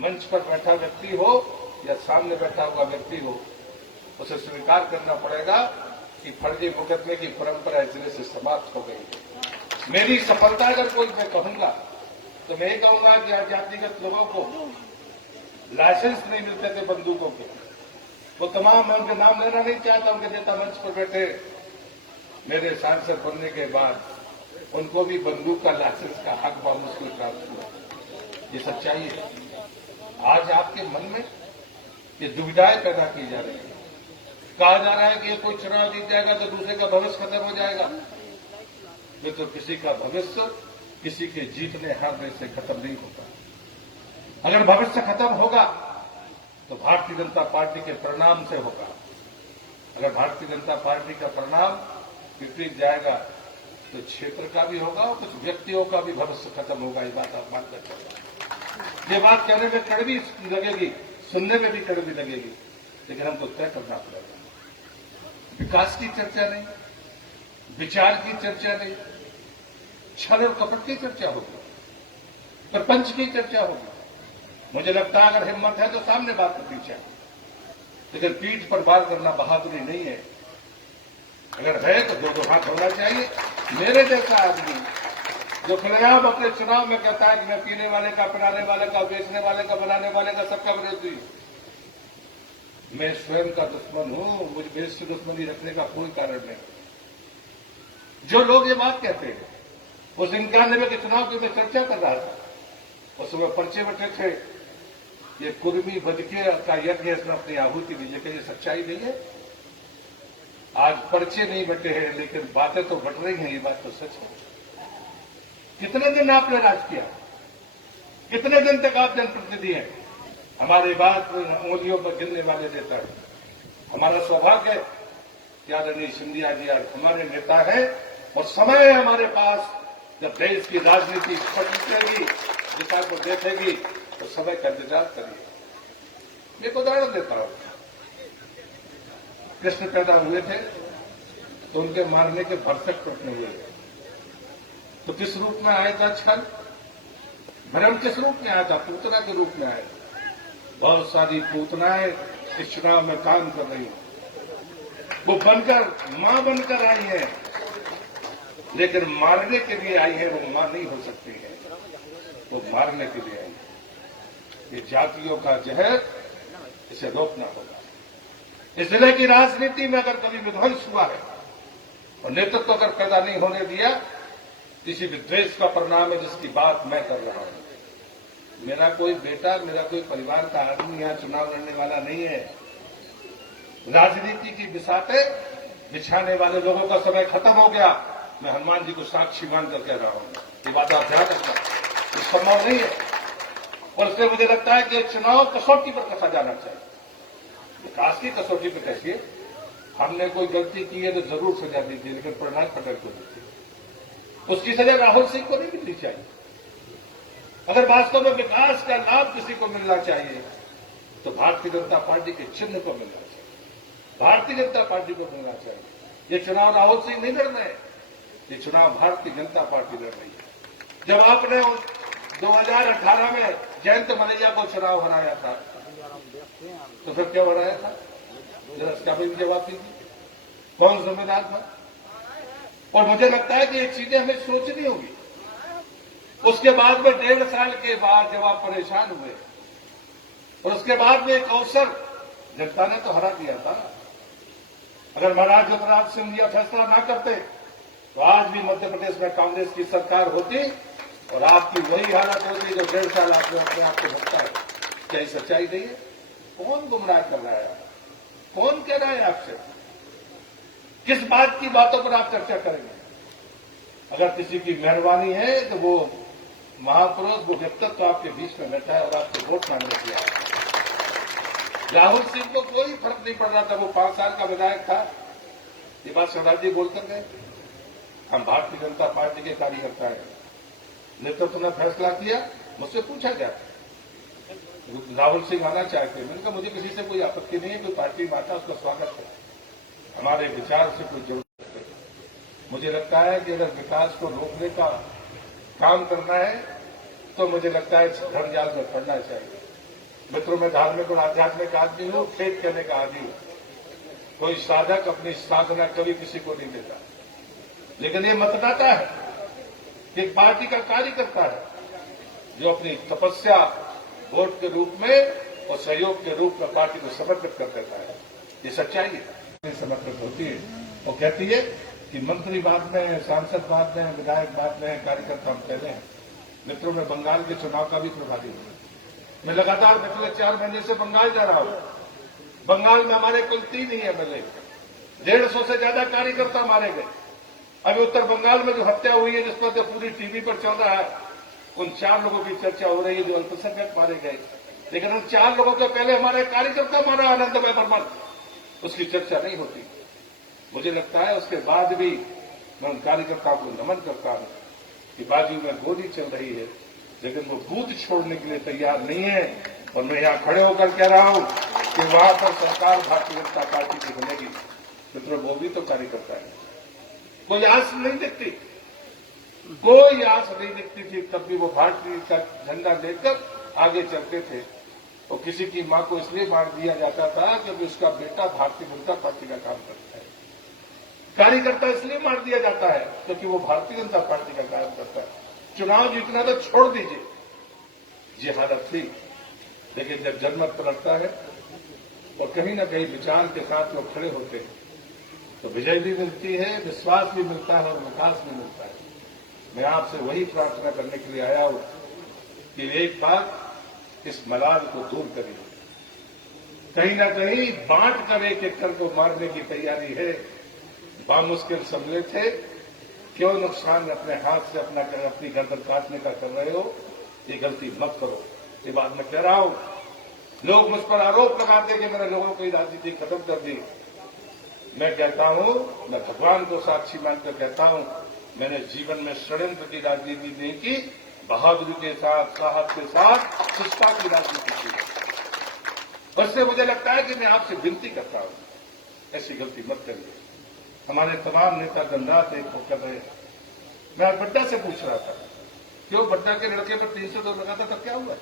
मंच पर बैठा व्यक्ति हो या सामने बैठा हुआ व्यक्ति हो, उसे स्वीकार करना पड़ेगा कि फर्जी मुकदमे की परंपरा इस जिले से समाप्त हो गई। मेरी सफलता अगर कोई मैं कहूंगा तो मैं ये कहूंगा कि आज जातिगत लोगों को लाइसेंस नहीं मिलते थे बंदूकों के, वो तमाम, मैं उनके नाम लेना नहीं चाहता, उनके नेता मंच पर बैठे मेरे सांसद बनने के बाद उनको भी बंदूक का लाइसेंस का हक बामुश्किल प्राप्त हुआ। ये सच्चाई है। आज आपके मन में ये दुविधाएं पैदा की जा रही है। कहा जा रहा है कि ये कोई चुनाव जीत जाएगा तो दूसरे का भविष्य खत्म हो जाएगा। ये तो किसी का भविष्य किसी के जीतने हारने से खत्म नहीं होता। अगर भविष्य खत्म होगा तो भारतीय जनता पार्टी के परिणाम से होगा। अगर भारतीय जनता पार्टी का परिणाम विपरीत जाएगा तो क्षेत्र का भी होगा और कुछ व्यक्तियों का भी भविष्य खत्म होगा। ये बात आप मान कर चलिए। ये बात कहने में कड़वी लगेगी, सुनने में भी कड़वी लगेगी, लेकिन हमको तय करना पड़ेगा। विकास की चर्चा नहीं, विचार की चर्चा नहीं, छल और कपट की चर्चा होगी, प्रपंच की चर्चा होगी। मुझे लगता है अगर हिम्मत है तो सामने बात करनी चाहिए, लेकिन पीठ पर वार करना बहादुरी नहीं है। अगर है तो दो हाथ होना चाहिए। मेरे जैसा आदमी जो खुलेआम अपने चुनाव में कहता है कि मैं पीने वाले का, पिलाने वाले का, बेचने वाले का, बनाने वाले का, सबका विरोधी हूं, मैं स्वयं का दुश्मन हूं। मुझ देश से दुश्मनी रखने का कोई कारण नहीं। जो लोग ये बात कहते हैं, उस 91 के चुनाव की मैं चर्चा कर रहा था, उसमें पर्चे बटे थे, ये कुर्मी बदके का यज्ञ है, इसमें अपनी आहुति दी, लेकिन ये सच्चाई नहीं है। आज पर्चे नहीं बटे हैं लेकिन बातें तो बट रही हैं, ये बात तो सच है। कितने दिन आपने राज किया, कितने दिन तक आप जनप्रतिनिधि हैं? हमारी बात उंगलियों पर गिनने वाले नेता है। हमारा सौभाग्य है कि आदरणीय सिंधिया जी आज हमारे नेता है और समय है हमारे पास, जब देश की राजनीति पलटेगी, दिशा को देखेगी, तो समय का इंतजार करिए। एक उदाहरण देता हूं। कृष्ण पैदा हुए थे तो उनके मारने के भरसक प्रश्न हुए, तो किस रूप में आया था छल? भ्रम किस रूप में आया था? पूतना के रूप में आया। बहुत सारी पूतनाएं इस चुनाव में काम कर रही हैं, वो बनकर मां बनकर आई हैं, लेकिन मारने के लिए आई है। वो मां नहीं हो सकती है, वो मारने के लिए आई है। ये जातियों का जहर, इसे रोकना होगा। इस जिले की राजनीति में अगर कभी विध्वंस हुआ है और नेतृत्व अगर पैदा नहीं होने दिया, किसी विद्वेष का परिणाम है जिसकी बात मैं कर रहा हूं। मेरा कोई बेटा, मेरा कोई परिवार का आदमी यहां चुनाव लड़ने वाला नहीं है। राजनीति की बिसातें बिछाने वाले लोगों का समय खत्म हो गया। मैं हनुमान जी को साक्षी मानकर कह रहा हूं, ये बात आप ध्यान रखना, ये संभव नहीं है। और इसलिए मुझे लगता है कि चुनाव कसौटी पर कसा जाना चाहिए। विकास की कसौटी पर कैसे? हमने कोई गलती की है तो जरूर सजा दीजिए, लेकिन प्रहलाद पटेल को दीजिए। उसकी सजा राहुल सिंह को नहीं मिलनी चाहिए। अगर वास्तव में विकास का लाभ किसी को मिलना चाहिए तो भारतीय जनता पार्टी के चिन्ह को मिलना चाहिए, भारतीय जनता पार्टी को मिलना चाहिए। ये चुनाव राहुल सिंह नहीं लड़ रहे, ये चुनाव भारतीय जनता पार्टी लड़ रही है। जब आपने 2018 में जयंत मलैया को चुनाव हराया था तो फिर क्या हराया था? जरा इसका भी जवाब दीजिए, कौन जिम्मेदार था? और मुझे लगता है कि ये चीजें हमें सोचनी होगी। उसके बाद में 1.5 साल के बाद जब आप परेशान हुए और उसके बाद में एक अवसर जनता ने तो हरा दिया था। अगर महाराज ज्योतिराज सिंधिया फैसला ना करते तो आज भी मध्य प्रदेश में कांग्रेस की सरकार होती और आपकी वही हालत होती जो 1.5 साल आपने अपने आप को भटका है। क्या ये सच्चाई नहीं है? कौन गुमराह कर रहा है? कौन कह रहा है आपसे? किस बात की बातों पर आप चर्चा करेंगे? अगर किसी की मेहरबानी है तो वो महापुरुष, वो व्यक्तित्व तो आपके बीच में बैठा है और आपको वोट मांगने किया है। राहुल सिंह को कोई फर्क नहीं पड़ रहा था, वो 5 साल का विधायक था। ये बात सरदार जी बोलकर गए। हम भारतीय जनता पार्टी के कार्यकर्ता हैं। नेतृत्व ने फैसला किया, मुझसे पूछा गया राहुल सिंह आना चाहते हैं, मैंने कहा मुझे किसी से कोई आपत्ति नहीं है, कोई पार्टी में आता उसका स्वागत है, हमारे विचार से कोई जरूरत नहीं। मुझे लगता है कि अगर विकास को रोकने का काम करना है तो मुझे लगता है धर्म जाल में पड़ना चाहिए। मित्रों, में धार्मिक और आध्यात्मिक आदमी हूं, खेत कहने का आदमी हूं। कोई साधक अपनी साधना कभी किसी को नहीं देता, लेकिन ये मतदाता है, एक पार्टी का कार्यकर्ता है जो अपनी तपस्या वोट के रूप में और सहयोग के रूप में पार्टी को समर्पित कर देता है। ये सच्चाई है, समर्पित होती है। वो कहती है कि मंत्री बाद में, सांसद बाद में, विधायक बाद में, कार्यकर्ता हम पहले हैं। मित्रों, में बंगाल के चुनाव का भी प्रभारी हूं। मैं लगातार पिछले 4 महीने से बंगाल जा रहा हूं। बंगाल में हमारे कुल 3 ही एमएलए, 150 से ज्यादा कार्यकर्ता मारे गए। अभी उत्तर बंगाल में जो हत्या हुई है, जिस पर तो पूरी टीवी पर चल रहा है, उन 4 लोगों की चर्चा हो रही है जो अल्पसंख्यक मारे गए, लेकिन उन 4 लोगों के पहले हमारे कार्यकर्ता मारा आनंदमय बर्मन, उसकी चर्चा नहीं होती। मुझे लगता है उसके बाद भी मैं उन कार्यकर्ताओं को नमन करता हूं कि बाजू में गोली चल रही है, लेकिन वो बूथ छोड़ने के लिए तैयार नहीं है। और मैं यहां खड़े होकर कह रहा हूं कि वहां पर सरकार भारतीय जनता पार्टी की बनेगी। मित्रों, वो भी तो कार्यकर्ता है, कोई आस नहीं दिखती, कोई आस नहीं दिखती थी, तब भी वो भारतीय का झंडा लेकर आगे चलते थे। और किसी की मां को इसलिए मार दिया जाता था क्योंकि उसका बेटा भारतीय जनता पार्टी का काम करता है। कार्यकर्ता इसलिए मार दिया जाता है क्योंकि वो भारतीय जनता पार्टी का काम करता है। चुनाव जीतना तो छोड़ दीजिए, ये हालत थी। लेकिन जब जनमत पलटता है और कहीं न कहीं विचार के साथ लोग खड़े होते हैं तो विजय भी मिलती है, विश्वास भी मिलता है और विकास भी मिलता है। मैं आपसे वही प्रार्थना करने के लिए आया हूं कि एक बार इस मलाल को दूर करिए। कहीं न कहीं बांट कर एक कर को मारने की तैयारी है। बामुश्किल समझे थे, क्यों नुकसान अपने हाथ से अपनी गर्दन काटने का कर रहे हो, ये गलती मत करो। ये बात मैं कह रहा हूं। लोग मुझ पर आरोप लगाते कि मैंने लोगों की राजनीति खत्म कर दी। मैं कहता हूं, मैं भगवान को साक्षी मानकर कहता हूं, मैंने जीवन में षड्यंत्र की राजनीति नहीं की, बहादुरी के साथ, साहस के साथ शिष्टा की राजनीति की। बस से मुझे लगता है कि मैं आपसे विनती करता हूं, ऐसी गलती मत करिए। हमारे तमाम नेता दिन रात एक कर रहे हैं। मैं बड्डा से पूछ रहा था, क्यों बड्डा के लड़के पर 302 लगाता था, क्या हुआ?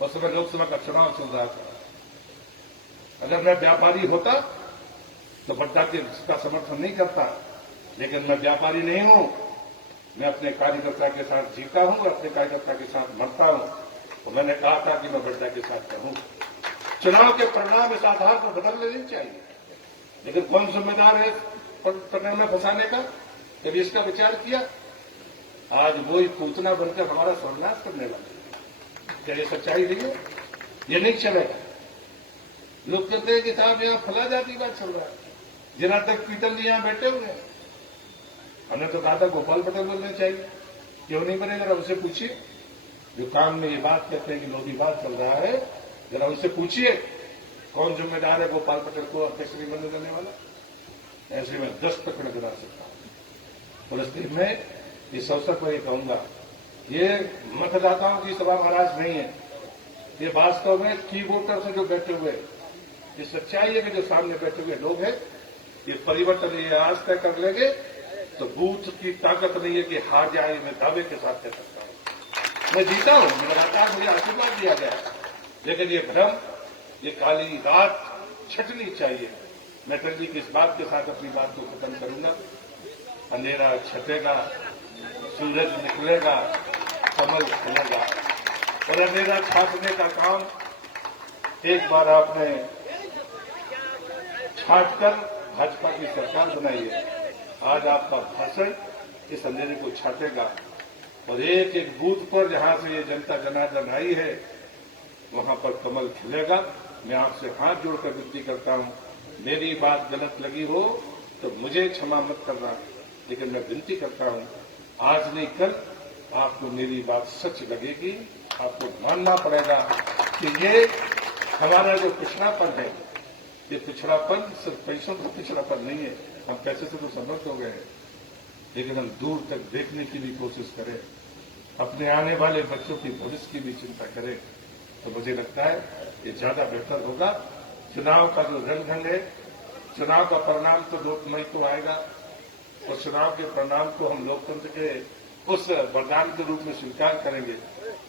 उस समय लोकसभा का चुनाव चल रहा था। अगर मैं व्यापारी होता तो बड्डा के इसका समर्थन नहीं करता, लेकिन मैं व्यापारी नहीं हूं। मैं अपने कार्यकर्ता के साथ जीता हूं और अपने कार्यकर्ता के साथ मरता हूं। तो मैंने कहा था कि मैं बड्डा के साथ रहूं। चुनाव के परिणाम इस आधार पर बदल लेने चाहिए, लेकिन कौन जिम्मेदार है प्रकरण में फंसाने का? कभी इसका विचार किया? आज वही पूतना बनकर हमारा सर्वनाश करने वाले। क्या ये सच्चाई नहीं है? ये नहीं चलेगा। लोग कहते हैं कि साहब यहां फला जाती बात चल रहा है, जिना तक पीतल जी यहां बैठे हुए हैं। हमने तो कहा था गोपाल पटेल बोलने चाहिए, क्यों नहीं बने? जरा उनसे पूछिए, जो काम में ये बात कहते हैं कि लोधी बात चल रहा है, जरा उनसे पूछिए कौन जिम्मेदार है गोपाल पटेल को अध्यक्ष नहीं बनने देने वाला। ऐसे में 10 तक मैं गिना सकता हूं। फलस्तीन में इस अवसर पर ये कहूंगा, ये मतदाताओं की सभा महाराज नहीं है, ये वास्तव में की वोटर से जो बैठे हुए, ये सच्चाई है कि जो सामने बैठे हुए लोग हैं, ये परिवर्तन ये आज तय कर लेंगे तो बूथ की ताकत नहीं है कि हार जाए। मैं दावे के साथ कह सकता हूं, मैं जीता हूं, लगातार मुझे आशीर्वाद दिया गया, लेकिन ये भ्रम, ये काली रात छटनी चाहिए। मैं कल जी की इस बात के साथ अपनी बात को खत्म करूंगा। अंधेरा छटेगा, सूरज निकलेगा, कमल खिलेगा, और अंधेरा छाटने का काम एक बार आपने छाटकर भाजपा की सरकार बनाई है। आज आपका भाषण इस अंधेरे को छाटेगा और एक एक बूथ पर जहां से ये जनता जनार्दन आई है वहां पर कमल खिलेगा। मैं आपसे हाथ जोड़कर विनती करता हूं, मेरी बात गलत लगी हो तो मुझे क्षमा मत करना, लेकिन मैं विनती करता हूं, आज नहीं कल आपको मेरी बात सच लगेगी। आपको मानना पड़ेगा कि ये हमारा जो पिछड़ापन है, ये पिछड़ापन सिर्फ पैसों का पिछड़ापन नहीं है। हम पैसे से तो समृद्ध हो गए हैं, लेकिन हम दूर तक देखने की भी कोशिश करें, अपने आने वाले बच्चों की भविष्य की भी चिंता करें, तो मुझे लगता है ये ज्यादा बेहतर होगा। चुनाव का जो ढंग है, चुनाव का परिणाम तो 2 मई को आएगा और चुनाव के परिणाम को हम लोकतंत्र के उस वरदान के रूप में स्वीकार करेंगे।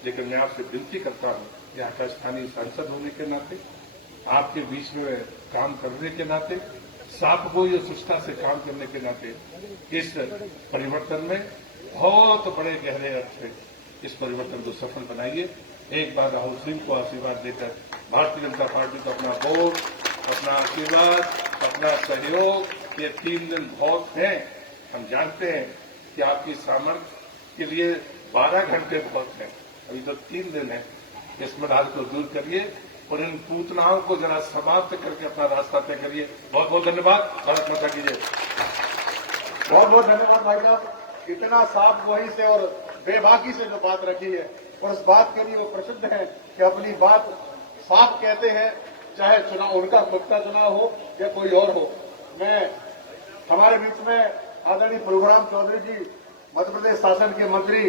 लेकिन मैं आपसे विनती करता हूं, यहाँ का स्थानीय सांसद होने के नाते, आपके बीच में काम करने के नाते, साफ गोई और सुष्ठा से काम करने के नाते, इस परिवर्तन में बहुत बड़े गहरे अर्थ है। इस परिवर्तन को सफल बनाइए। एक बार राहुल सिंह को आशीर्वाद देकर भारतीय जनता पार्टी को अपना वोट, अपना आशीर्वाद, अपना सहयोग, ये 3 दिन बहुत हैं। हम जानते हैं कि आपकी सामर्थ्य के लिए 12 घंटे बहुत हैं, अभी तो 3 दिन है। इस मदाद को दूर करिए और इन पूतनाओं को जरा समाप्त करके अपना रास्ता तय करिए। बहुत बहुत धन्यवाद। भारत माता की जय। बहुत बहुत धन्यवाद भाई साहब, इतना साफ गोई से और बेबाकी से जो बात रखी है, और उस बात के लिए वो प्रसिद्ध है कि अपनी बात साफ कहते हैं, चाहे चुनाव उनका खुद का चुनाव हो या कोई और हो। मैं हमारे बीच में आदरणीय प्रभुराम चौधरी जी, मध्य प्रदेश शासन के मंत्री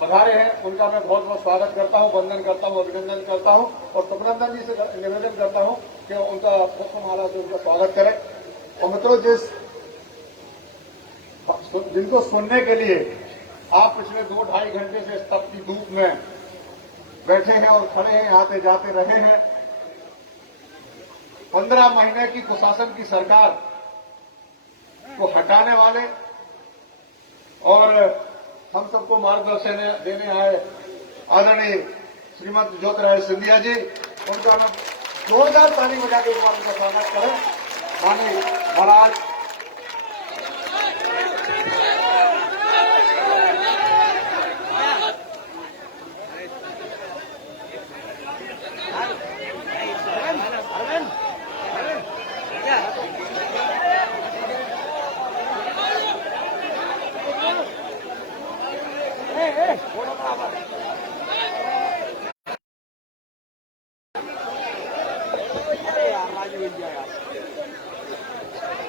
पधारे हैं, उनका मैं बहुत बहुत स्वागत करता हूं, वंदन करता हूं, अभिनंदन करता हूं और सुखनंदन जी से निवेदन करता हूं कि उनका पुष्पमाला से उनका स्वागत करें। और मित्रों, जिनको सुनने के लिए आप पिछले 2-2.5 घंटे से इस तपती धूप में बैठे हैं और खड़े हैं, आते जाते रहे हैं, 15 महीने की कुशासन की सरकार को हटाने वाले और हम सबको मार्गदर्शन देने आए आदरणीय श्रीमती ज्योतिरादित्य सिंधिया जी, उनका हम जोरदार ताली बजा के एक बार उनका स्वागत करें। माननीय महाराज,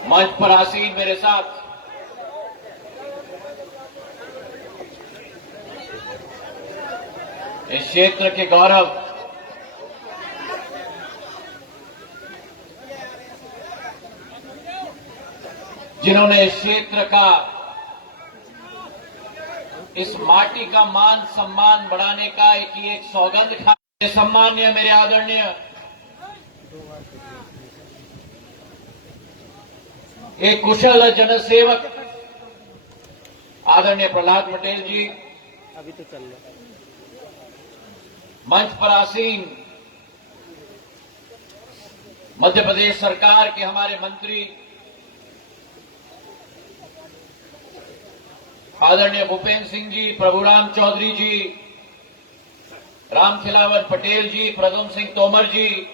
मंच पर आसीन मेरे साथ इस क्षेत्र के गौरव जिन्होंने इस क्षेत्र का, इस माटी का मान सम्मान बढ़ाने का एक सौगंध खाया। सम्मान्य मेरे आदरणीय एक कुशल जनसेवक आदरणीय प्रहलाद पटेल जी, अभी तो चल रहा है। मंच पर आसीन मध्य प्रदेश सरकार के हमारे मंत्री आदरणीय भूपेंद्र सिंह जी, प्रभुराम चौधरी जी, रामखिलावन पटेल जी, प्रद्युम्न सिंह तोमर जी,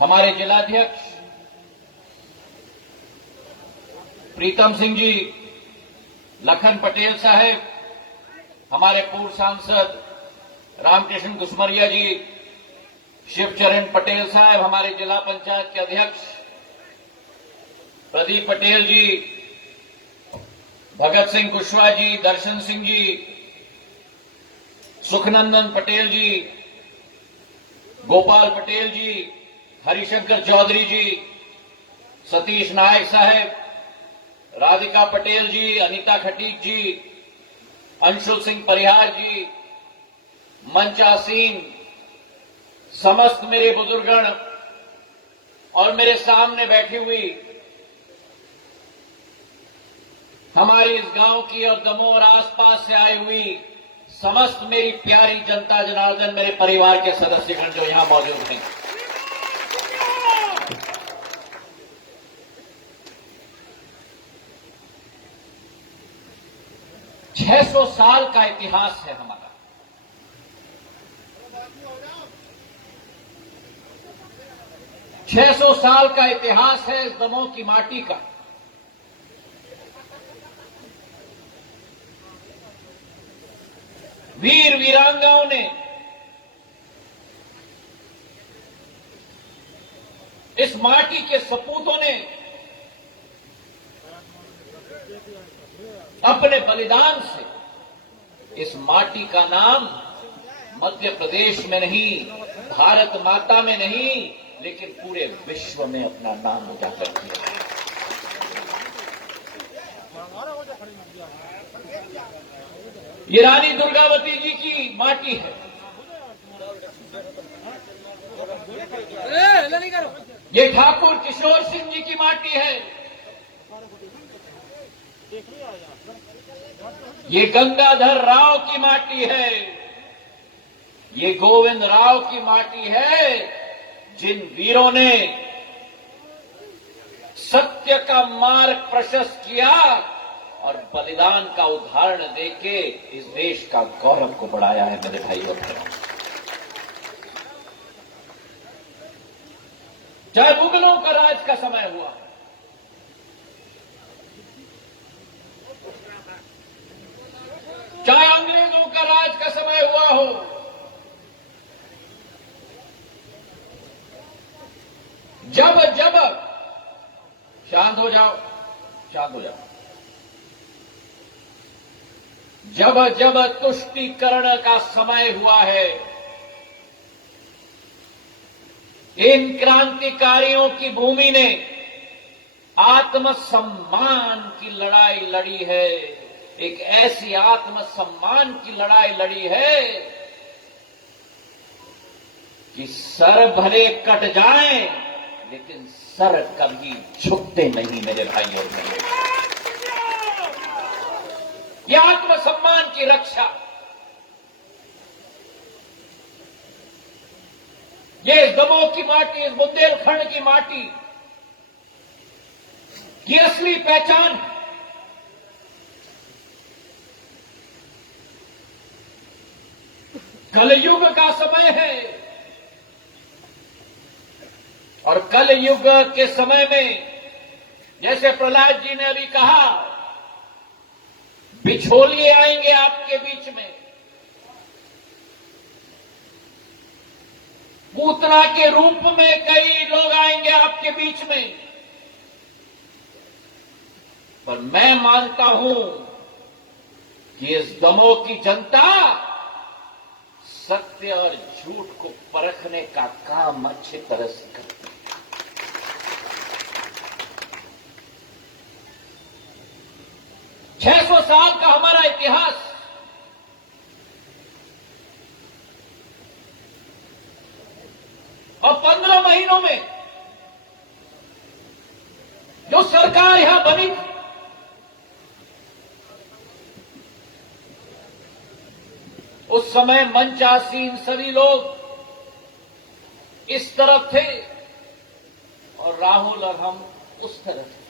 हमारे जिलाध्यक्ष प्रीतम सिंह जी, लखन पटेल साहब, हमारे पूर्व सांसद रामकृष्ण कुसमरिया जी, शिवचरण पटेल साहब, हमारे जिला पंचायत के अध्यक्ष प्रदीप पटेल जी, भगत सिंह कुशवाहा जी, दर्शन सिंह जी, सुखनंदन पटेल जी, गोपाल पटेल जी, हरिशंकर चौधरी जी, सतीश नायक साहब, राधिका पटेल जी, अनीता खटीक जी, अंशुल सिंह परिहार जी, मंचासीन समस्त मेरे बुजुर्गण और मेरे सामने बैठी हुई हमारी इस गांव की और दमोह और आसपास से आई हुई समस्त मेरी प्यारी जनता जनार्दन, मेरे परिवार के सदस्यगण जो यहां मौजूद हैं, छह 600 साल का इतिहास है हमारा। छह 600 साल का इतिहास है इस दमोह की माटी का। वीर वीरांगाओं ने इस माटी के सपूतों ने अपने बलिदान से इस माटी का नाम मध्य प्रदेश में नहीं, भारत माता में नहीं, लेकिन पूरे विश्व में अपना नाम उजागर किया है। ये रानी दुर्गावती जी की माटी है, ये ठाकुर किशोर सिंह जी की माटी है, ये गंगाधर राव की माटी है, ये गोविंद राव की माटी है, जिन वीरों ने सत्य का मार्ग प्रशस्त किया और बलिदान का उदाहरण देके इस देश का गौरव को बढ़ाया है। मेरे भाई और बहनों, चाहे मुगलों का राज का समय हुआ, चाहे अंग्रेजों का राज का समय हुआ हो, जब जब शांत हो जाओ, शांत हो जाओ, जब जब तुष्टीकरण का समय हुआ है, इन क्रांतिकारियों की भूमि ने आत्मसम्मान की लड़ाई लड़ी है। एक ऐसी आत्मसम्मान की लड़ाई लड़ी है कि सर भले कट जाएं, लेकिन सर कभी झुकते नहीं। मेरे भाई और बहनों, यह आत्मसम्मान की रक्षा, ये दमोह की माटी, इस बुंदेलखंड की माटी की असली पहचान है। कलयुग का समय है और कलयुग के समय में, जैसे प्रहलाद जी ने अभी कहा, बिछोलिए आएंगे आपके बीच में, पूतना के रूप में कई लोग आएंगे आपके बीच में। पर मैं मानता हूं कि इस दमोह की जनता सत्य और झूठ को परखने का काम अच्छी तरह से करती है। 600 साल का हमारा इतिहास, और 15 महीनों में जो सरकार यहां बनी थी, उस समय मंचासीन सभी लोग इस तरफ थे और राहुल और हम उस तरफ थे।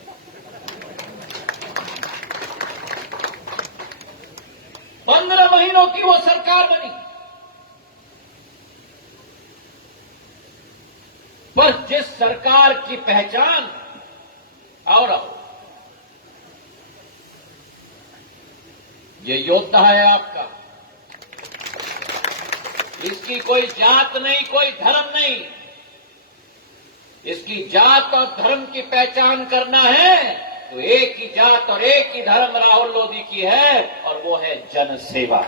पंद्रह महीनों की वो सरकार बनी, पर जिस सरकार की पहचान और ये योद्धा है आपका, इसकी कोई जात नहीं, कोई धर्म नहीं, इसकी जात और धर्म की पहचान करना है तो एक ही जात और एक ही धर्म राहुल लोधी की है, और वो है जनसेवा।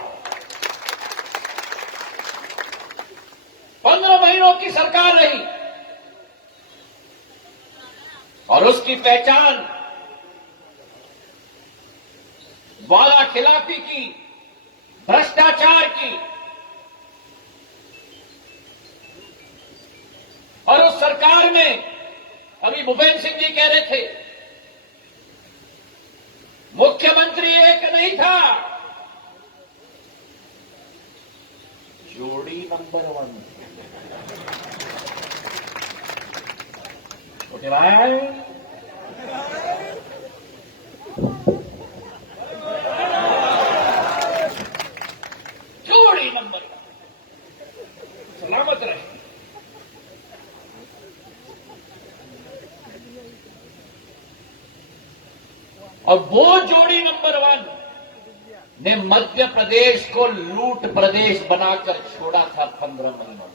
15 महीनों की सरकार रही और उसकी पहचान वादा खिलाफी की, भ्रष्टाचार की, और उस सरकार में अभी भूपेंद्र सिंह जी कह रहे थे, मुख्यमंत्री एक नहीं था, जोड़ी नंबर 1 ओके भाई। जोड़ी नंबर 1 सलामत रहे। और वो जोड़ी नंबर 1 ने मध्य प्रदेश को लूट प्रदेश बनाकर छोड़ा था 15 महीनों में।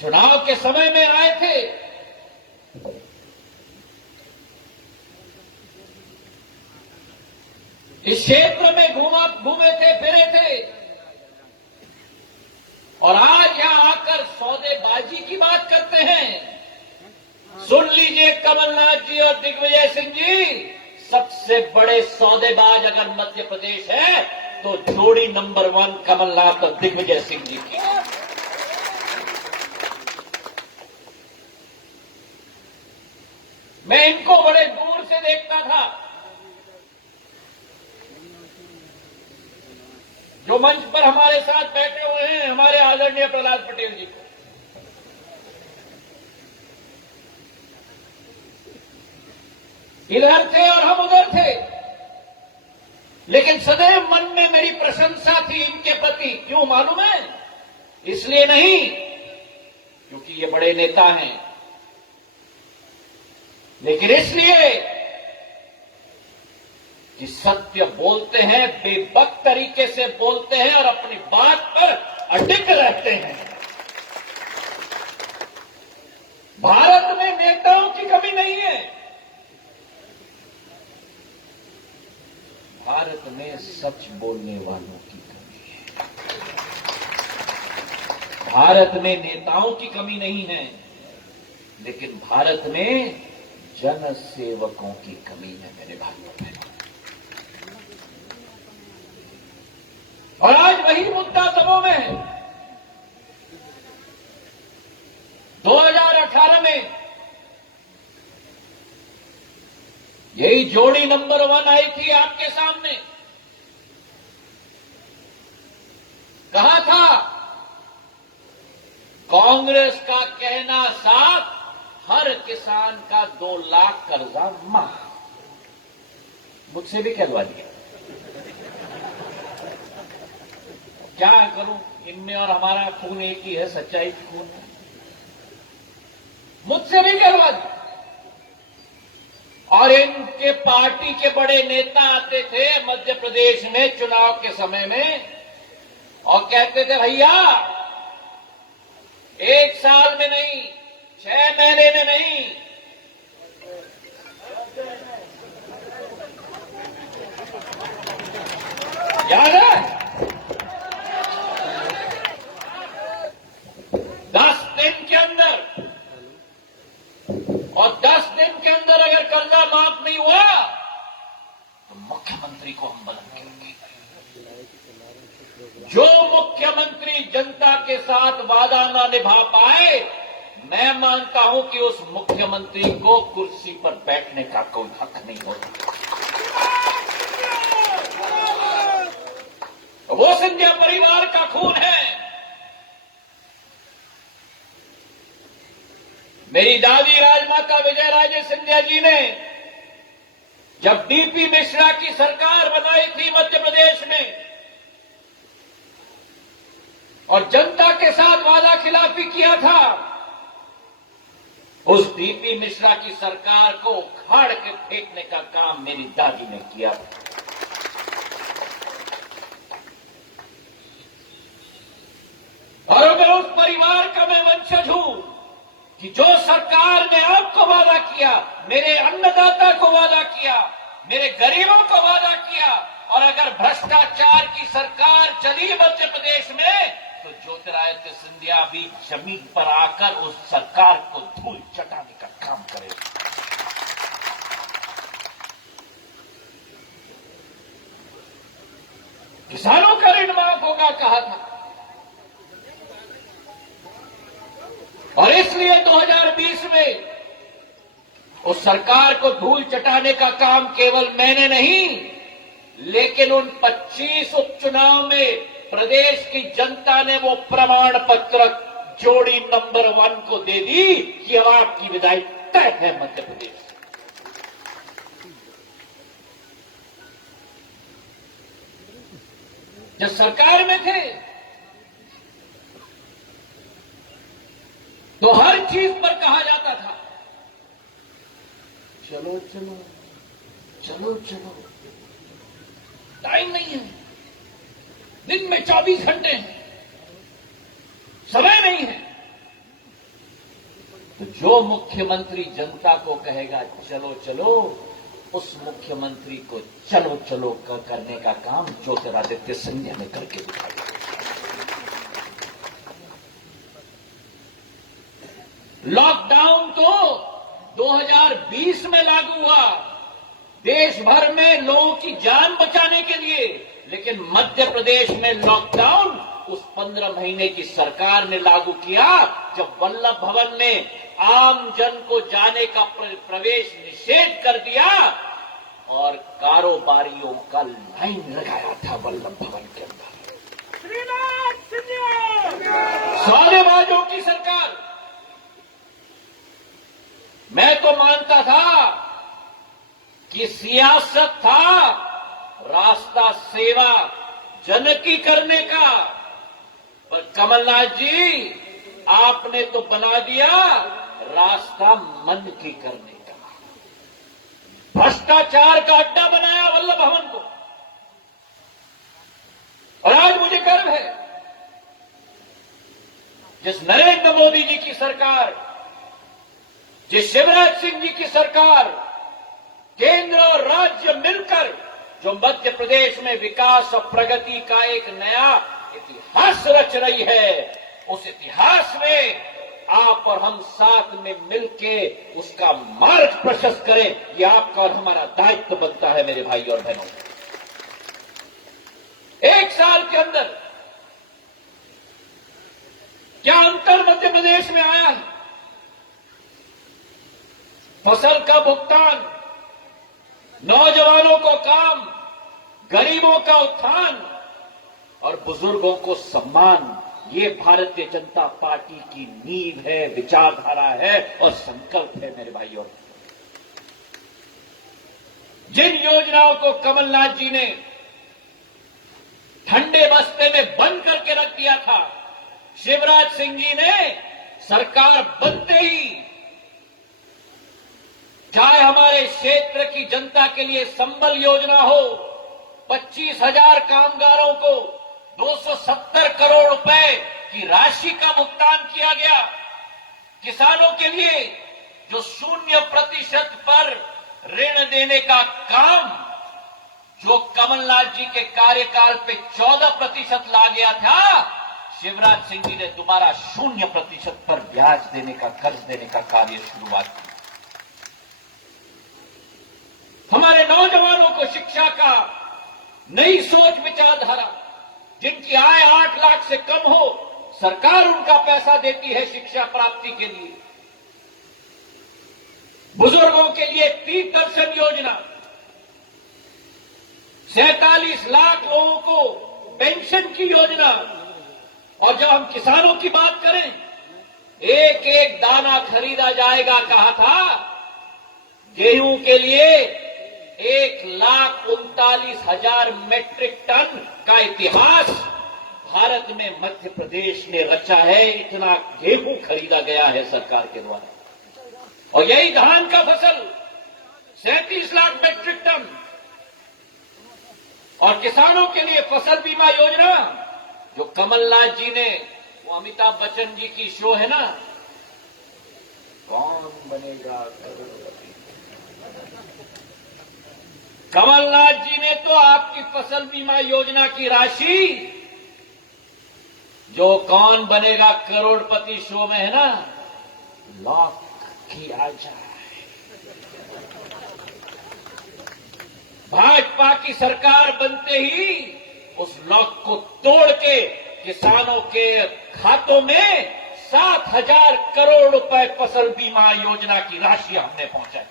चुनाव के समय में आए थे इस क्षेत्र में घूमे थे, फिरे थे, और आज यहां आकर सौदेबाजी की बात करते हैं। सुन लीजिए कमलनाथ जी और दिग्विजय सिंह जी, सबसे बड़े सौदेबाज अगर मध्य प्रदेश है तो जोड़ी नंबर 1 कमलनाथ और दिग्विजय सिंह जी की। मैं इनको बड़े दूर से देखता था। जो मंच पर हमारे साथ बैठे हुए हैं, हमारे आदरणीय प्रहलाद पटेल जी को, इधर थे और हम उधर थे, लेकिन सदैव मन में मेरी प्रशंसा थी इनके प्रति। क्यों मालूम है? इसलिए नहीं क्योंकि ये बड़े नेता हैं, लेकिन इसलिए कि सत्य बोलते हैं, बेबक तरीके से बोलते हैं और अपनी बात पर अडिग रहते हैं। भारत में नेताओं की कमी नहीं है, भारत में सच बोलने वालों की कमी है। भारत में नेताओं की कमी नहीं है, लेकिन भारत में जन सेवकों की कमी है मेरे भाइयों बहनों। और आज वही मुद्दा दमोह में है। 2018 में यही जोड़ी नंबर 1 आई थी आपके सामने। कहा था कांग्रेस का कहना साफ, हर किसान का 2 लाख कर्जा माफ। मुझसे भी कहलवा दिया। क्या करूं, इनमें और हमारा खून एक ही है, सच्चाई की खून है। मुझसे भी कहलवा दिया। और इनके पार्टी के बड़े नेता आते थे मध्य प्रदेश में चुनाव के समय में और कहते थे भैया 1 साल में नहीं, 6 महीने में नहीं, याद है 10 दिन के अंदर, और 10 दिन के अंदर अगर कर्जा माफ नहीं हुआ तो मुख्यमंत्री को हम बुलंद करेंगे। जो मुख्यमंत्री जनता के साथ वादा ना निभा पाए, मैं मानता हूं कि उस मुख्यमंत्री को कुर्सी पर बैठने का कोई हक नहीं होता। वो सिंधिया परिवार का खून है। मेरी दादी राजमाता विजयराजे सिंधिया जी ने जब डीपी मिश्रा की सरकार बनाई थी मध्य प्रदेश में और जनता के साथ वादा खिलाफी किया था, उस डीपी मिश्रा की सरकार को उखाड़ के फेंकने का काम मेरी दादी ने किया। और मैं उस परिवार का मैं वंशज हूं कि जो सरकार ने आपको वादा किया, मेरे अन्नदाता को वादा किया, मेरे गरीबों को वादा किया, और अगर भ्रष्टाचार की सरकार चली मध्य प्रदेश में तो ज्योतिरादित्य सिंधिया भी जमीन पर आकर उस सरकार को धूल चटाने का काम करेगा। किसानों का ऋण माफ होगा कहा था, और इसलिए 2020 में उस सरकार को धूल चटाने का काम केवल मैंने नहीं, लेकिन उन 25 उपचुनाव में प्रदेश की जनता ने वो प्रमाण पत्र जोड़ी नंबर 1 को दे दी कि अब आपकी विदाई तय है मध्य प्रदेश। जब सरकार में थे तो हर चीज पर कहा जाता था चलो चलो चलो चलो, टाइम नहीं है, दिन में 24 घंटे हैं, समय नहीं है। तो जो मुख्यमंत्री जनता को कहेगा चलो चलो, उस मुख्यमंत्री को चलो चलो करने का काम ज्योतिरादित्य सिंधिया ने करके दिखाया। लॉकडाउन तो 2020 में लागू हुआ देश भर में लोगों की जान बचाने के लिए, लेकिन मध्य प्रदेश में लॉकडाउन उस 15 महीने की सरकार ने लागू किया जब वल्लभ भवन में आम जन को जाने का प्रवेश निषेध कर दिया और कारोबारियों का लाइन लगाया था वल्लभ भवन के अंदर। सौदेबाजों की सरकार। मैं तो मानता था कि सियासत था रास्ता सेवा जन की करने का, पर कमलनाथ जी आपने तो बना दिया रास्ता मन की करने का। भ्रष्टाचार का अड्डा बनाया वल्लभ भवन को। और आज मुझे गर्व है जिस नरेंद्र मोदी जी की सरकार, जिस शिवराज सिंह जी की सरकार, केंद्र और राज्य मिलकर जो मध्य प्रदेश में विकास और प्रगति का एक नया इतिहास रच रही है, उस इतिहास में आप और हम साथ में मिलके उसका मार्ग प्रशस्त करें। ये आपका और हमारा दायित्व बनता है मेरे भाई और बहनों। एक साल के अंदर क्या अंतर मध्य प्रदेश में आया है? फसल का भुगतान, नौजवानों को काम, गरीबों का उत्थान और बुजुर्गों को सम्मान, ये भारतीय जनता पार्टी की नींव है, विचारधारा है और संकल्प है मेरे भाई और जिन योजनाओं को कमलनाथ जी ने ठंडे बस्ते में बंद करके रख दिया था, शिवराज सिंह जी ने सरकार बनते ही, चाहे हमारे क्षेत्र की जनता के लिए संबल योजना हो, 25,000 कामगारों को 270 करोड़ रुपए की राशि का भुगतान किया गया, किसानों के लिए जो 0% पर ऋण देने का काम जो कमलनाथ जी के कार्यकाल पे 14% ला गया था, शिवराज सिंह जी ने दोबारा 0% पर ब्याज देने का, कर्ज देने का कार्य शुरुआत की। हमारे नौजवानों को शिक्षा का नई सोच विचारधारा, जिनकी आय 8 लाख से कम हो, सरकार उनका पैसा देती है शिक्षा प्राप्ति के लिए। बुजुर्गों के लिए 30 दर्शन योजना, 47 लाख लोगों को पेंशन की योजना। और जब हम किसानों की बात करें, एक एक दाना खरीदा जाएगा कहा था, गेहूं के लिए 1,39,000 मैट्रिक टन का इतिहास भारत में मध्य प्रदेश ने रचा है। इतना गेहूं खरीदा गया है सरकार के द्वारा। और यही धान का फसल 37 लाख मैट्रिक टन। और किसानों के लिए फसल बीमा योजना जो कमलनाथ जी ने, वो अमिताभ बच्चन जी की शो है ना, कौन बनेगा करोड़पति, कमलनाथ जी ने तो आपकी फसल बीमा योजना की राशि जो कौन बनेगा करोड़पति शो में है ना, लॉक किया जाए। भाजपा की सरकार बनते ही उस लॉक को तोड़ के किसानों के खातों में 7,000 करोड़ रुपए फसल बीमा योजना की राशि हमने पहुंचाई।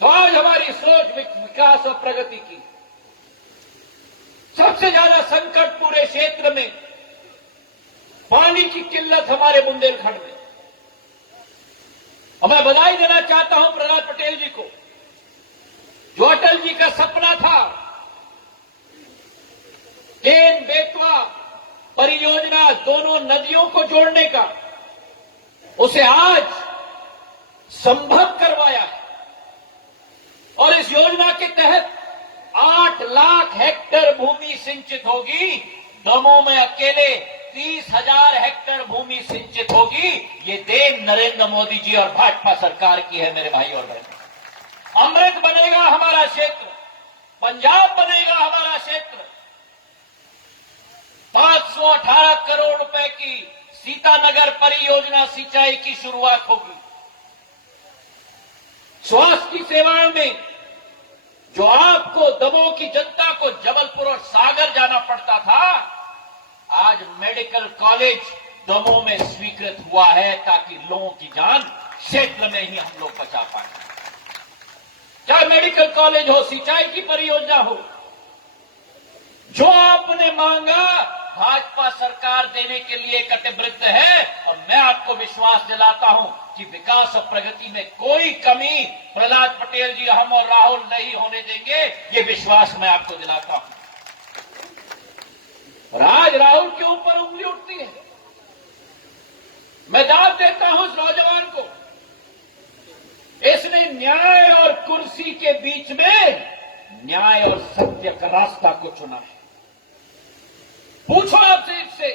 तो आज हमारी सोच विकास और प्रगति की। सबसे ज्यादा संकट पूरे क्षेत्र में पानी की किल्लत हमारे बुंदेलखंड में। और मैं बधाई देना चाहता हूं प्रहलाद पटेल जी को, जो अटल जी का सपना था केन बेतवा परियोजना, दोनों नदियों को जोड़ने का, उसे आज संभव करवाया है। और इस योजना के तहत 8 लाख हेक्टेयर भूमि सिंचित होगी। दमोह में अकेले 30,000 हेक्टेयर भूमि सिंचित होगी। ये देन नरेंद्र मोदी जी और भाजपा सरकार की है मेरे भाई और बहनों। अमृत बनेगा हमारा क्षेत्र, पंजाब बनेगा हमारा क्षेत्र। 518 करोड़ रुपए की सीतानगर परियोजना सिंचाई की शुरुआत होगी। स्वास्थ्य की सेवाओं में जो आपको, दमोह की जनता को जबलपुर और सागर जाना पड़ता था, आज मेडिकल कॉलेज दमोह में स्वीकृत हुआ है ताकि लोगों की जान क्षेत्र में ही हम लोग बचा पाए। चाहे मेडिकल कॉलेज हो, सिंचाई की परियोजना हो, जो आपने मांगा भाजपा सरकार देने के लिए कटिबद्ध है। और मैं आपको विश्वास दिलाता हूं कि विकास और प्रगति में कोई कमी प्रहलाद पटेल जी, हम और राहुल नहीं होने देंगे, ये विश्वास मैं आपको दिलाता हूं। और आज राहुल के ऊपर उंगली उठती है। मैं दाद देता हूं उस नौजवान को, इसने न्याय और कुर्सी के बीच में न्याय और सत्य का रास्ता को चुना है। पूछो आपसे इससे,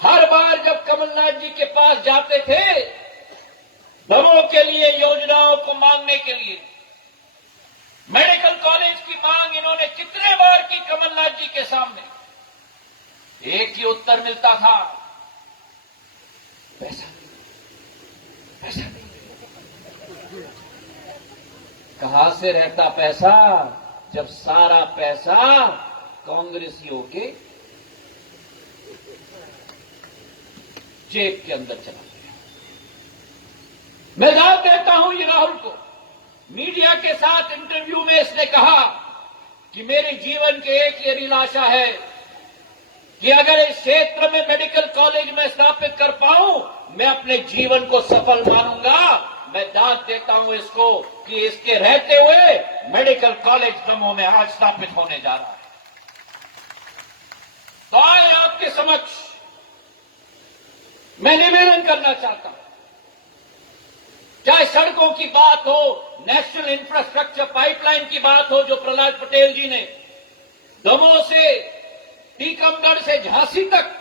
हर बार जब कमलनाथ जी के पास जाते थे दमोह के लिए योजनाओं को मांगने के लिए, मेडिकल कॉलेज की मांग इन्होंने कितने बार की कमलनाथ जी के सामने? एक ही उत्तर मिलता था, पैसा नहीं, पैसा नहीं। कहां से रहता पैसा जब सारा पैसा कांग्रेसियों के जेब के अंदर चला गया। मैं दाद देता हूं ये राहुल को। मीडिया के साथ इंटरव्यू में इसने कहा कि मेरे जीवन के एक ये अभिलाषा है कि अगर इस क्षेत्र में मेडिकल कॉलेज में स्थापित कर पाऊं, मैं अपने जीवन को सफल मानूंगा। मैं दाद देता हूं इसको कि इसके रहते हुए मेडिकल कॉलेज दमोह में आज स्थापित होने जा रहा है। तो आए आपके समक्ष मैं निवेदन करना चाहता हूं, चाहे सड़कों की बात हो, नेशनल इंफ्रास्ट्रक्चर पाइपलाइन की बात हो, जो प्रहलाद पटेल जी ने दमोह से टीकमगढ़ से झांसी तक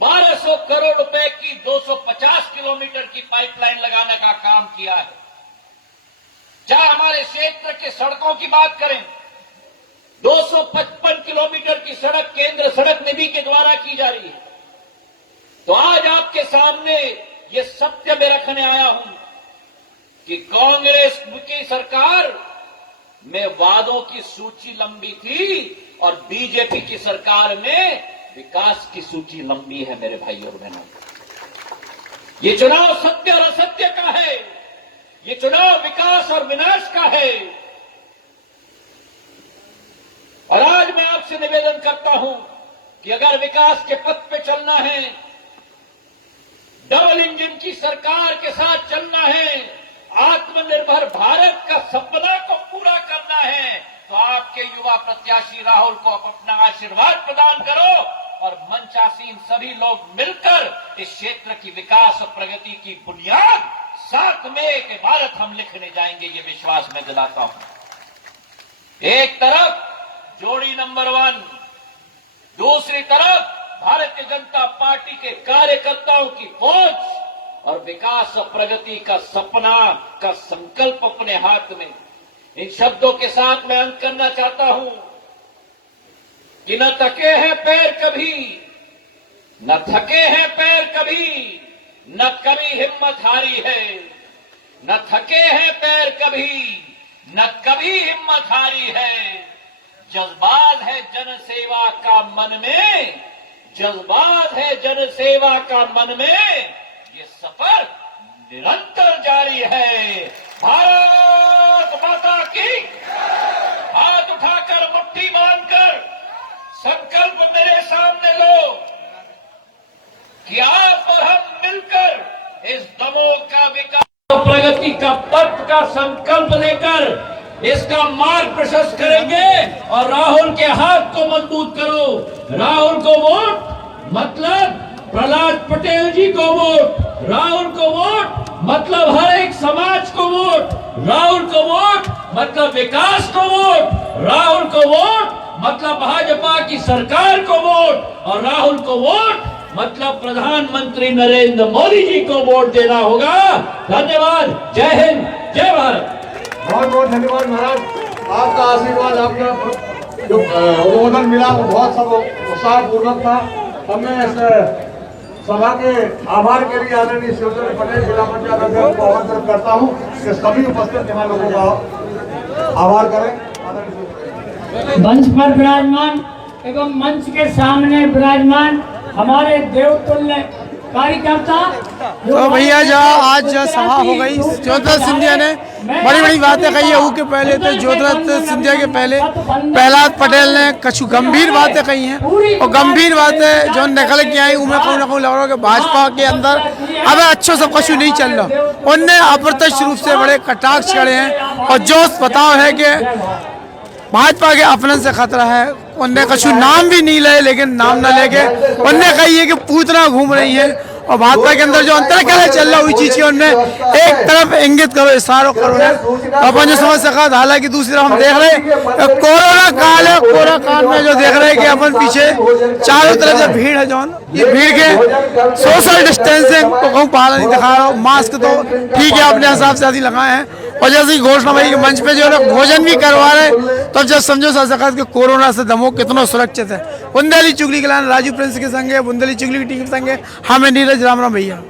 1200 करोड़ रुपए की 250 किलोमीटर की पाइपलाइन लगाने का काम किया है। चाहे हमारे क्षेत्र के सड़कों की बात करें, 255 किलोमीटर की सड़क केंद्र सड़क निधि के द्वारा की जा रही है। तो आज आपके सामने ये सत्य में रखने आया हूं कि कांग्रेस की सरकार में वादों की सूची लंबी थी और बीजेपी की सरकार में विकास की सूची लंबी है। मेरे भाई और बहनों, ये चुनाव सत्य और असत्य का है, ये चुनाव विकास और विनाश का है। और आज मैं आपसे निवेदन करता हूं कि अगर विकास के पथ पे चलना है, डबल इंजन की सरकार के साथ चलना है, आत्मनिर्भर भारत का सपना को पूरा करना है, तो आपके युवा प्रत्याशी राहुल को अपना आशीर्वाद प्रदान करो और मंचासीन सभी लोग मिलकर इस क्षेत्र की विकास और प्रगति की बुनियाद 7 मई के भारत हम लिखने जाएंगे, ये विश्वास मैं दिलाता हूं। एक तरफ जोड़ी नंबर 1, दूसरी तरफ भारतीय जनता पार्टी के कार्यकर्ताओं की फौज और विकास और प्रगति का सपना का संकल्प अपने हाथ में। इन शब्दों के साथ मैं अंत करना चाहता हूं कि न थके हैं पैर कभी, न थके हैं पैर कभी, न कभी हिम्मत हारी है। न थके हैं पैर कभी, न कभी हिम्मत हारी है। जज्बात है जनसेवा का मन में, जज्बात है जनसेवा का मन में, ये सफर निरंतर जारी है। भारत माता की, हाथ उठाकर मुट्ठी बांधकर संकल्प मेरे सामने लो कि आप और हम मिलकर इस दमोह का विकास प्रगति का पथ का संकल्प लेकर इसका मार्ग प्रशस्त करेंगे। और राहुल के हाथ को मजबूत करो। राहुल को वोट मतलब प्रहलाद पटेल जी को वोट, राहुल को वोट मतलब हर एक समाज को वोट, राहुल को वोट मतलब विकास को वोट, राहुल को वोट मतलब भाजपा की सरकार को वोट, और राहुल को वोट मतलब प्रधानमंत्री नरेंद्र मोदी जी को वोट देना होगा। धन्यवाद। जय हिंद, जय भारत। बहुत बहुत धन्यवाद महाराज, आपका आशीर्वाद, आपका जो अनुमोदन मिला वो बहुत सब उत्साहपूर्वक था। हमने इस सभा के आभार के लिए आदरणीय शिवचरण पटेल जिला पंचायत अध्यक्ष को आमंत्रित करता हूँ कि सभी उपस्थित यहाँ लोगों का आभार करें। मंच पर विराजमान एवं मंच के सामने विराजमान हमारे देवतुल्य कार्यकर्ता। तो भैया जो आज जो सभा हो गई, ज्योतिरादित्य सिंधिया ने बड़ी बड़ी बातें कही है। वो के पहले तो ज्योतिरादित्य सिंधिया के पहले प्रहलाद पटेल ने कुछ गंभीर बातें कही हैं, और गंभीर बातें जो निकल के आई उनमें कहूँ ना कहूँ लग रहा है कि भाजपा के अंदर अब अच्छो सब कुछ नहीं चल रहा। उनने अप्रत्यक्ष रूप से बड़े कटाक्ष करे हैं, और जो बताओ है कि भाजपा के अपनन से खतरा है। उनने कछु नाम भी नहीं ले, लेकिन नाम न लेके उनने कही है कि पूतना घूम रही है, और भाजपा के अंदर जो अंतर कलह चल रहा हुई चीज की उनने एक तरफ इंगित करो, इशारों करो है, अपन जो समझ सका। हालांकि दूसरी तरफ हम देख रहे हैं कोरोना काल है, कोरोना काल में जो देख रहे हैं कि अपन पीछे चारों तरफ जो भीड़ है, जौन ये भीड़ के सोशल डिस्टेंसिंग को कहूँ पाला नहीं दिखा रहा हूँ। मास्क तो ठीक है अपने हिसाब से आदि लगाए हैं, और जैसे ही घोषणा भाई के मंच पे जो है भोजन भी करवा रहे, तब जब समझो सका कि कोरोना से दमोह कितना सुरक्षित है। बुंदेली चुगली के लान राजू प्रिंस के संगे, बुंदेली चुगली की टीम के संगे हमें नीरज राम भैया।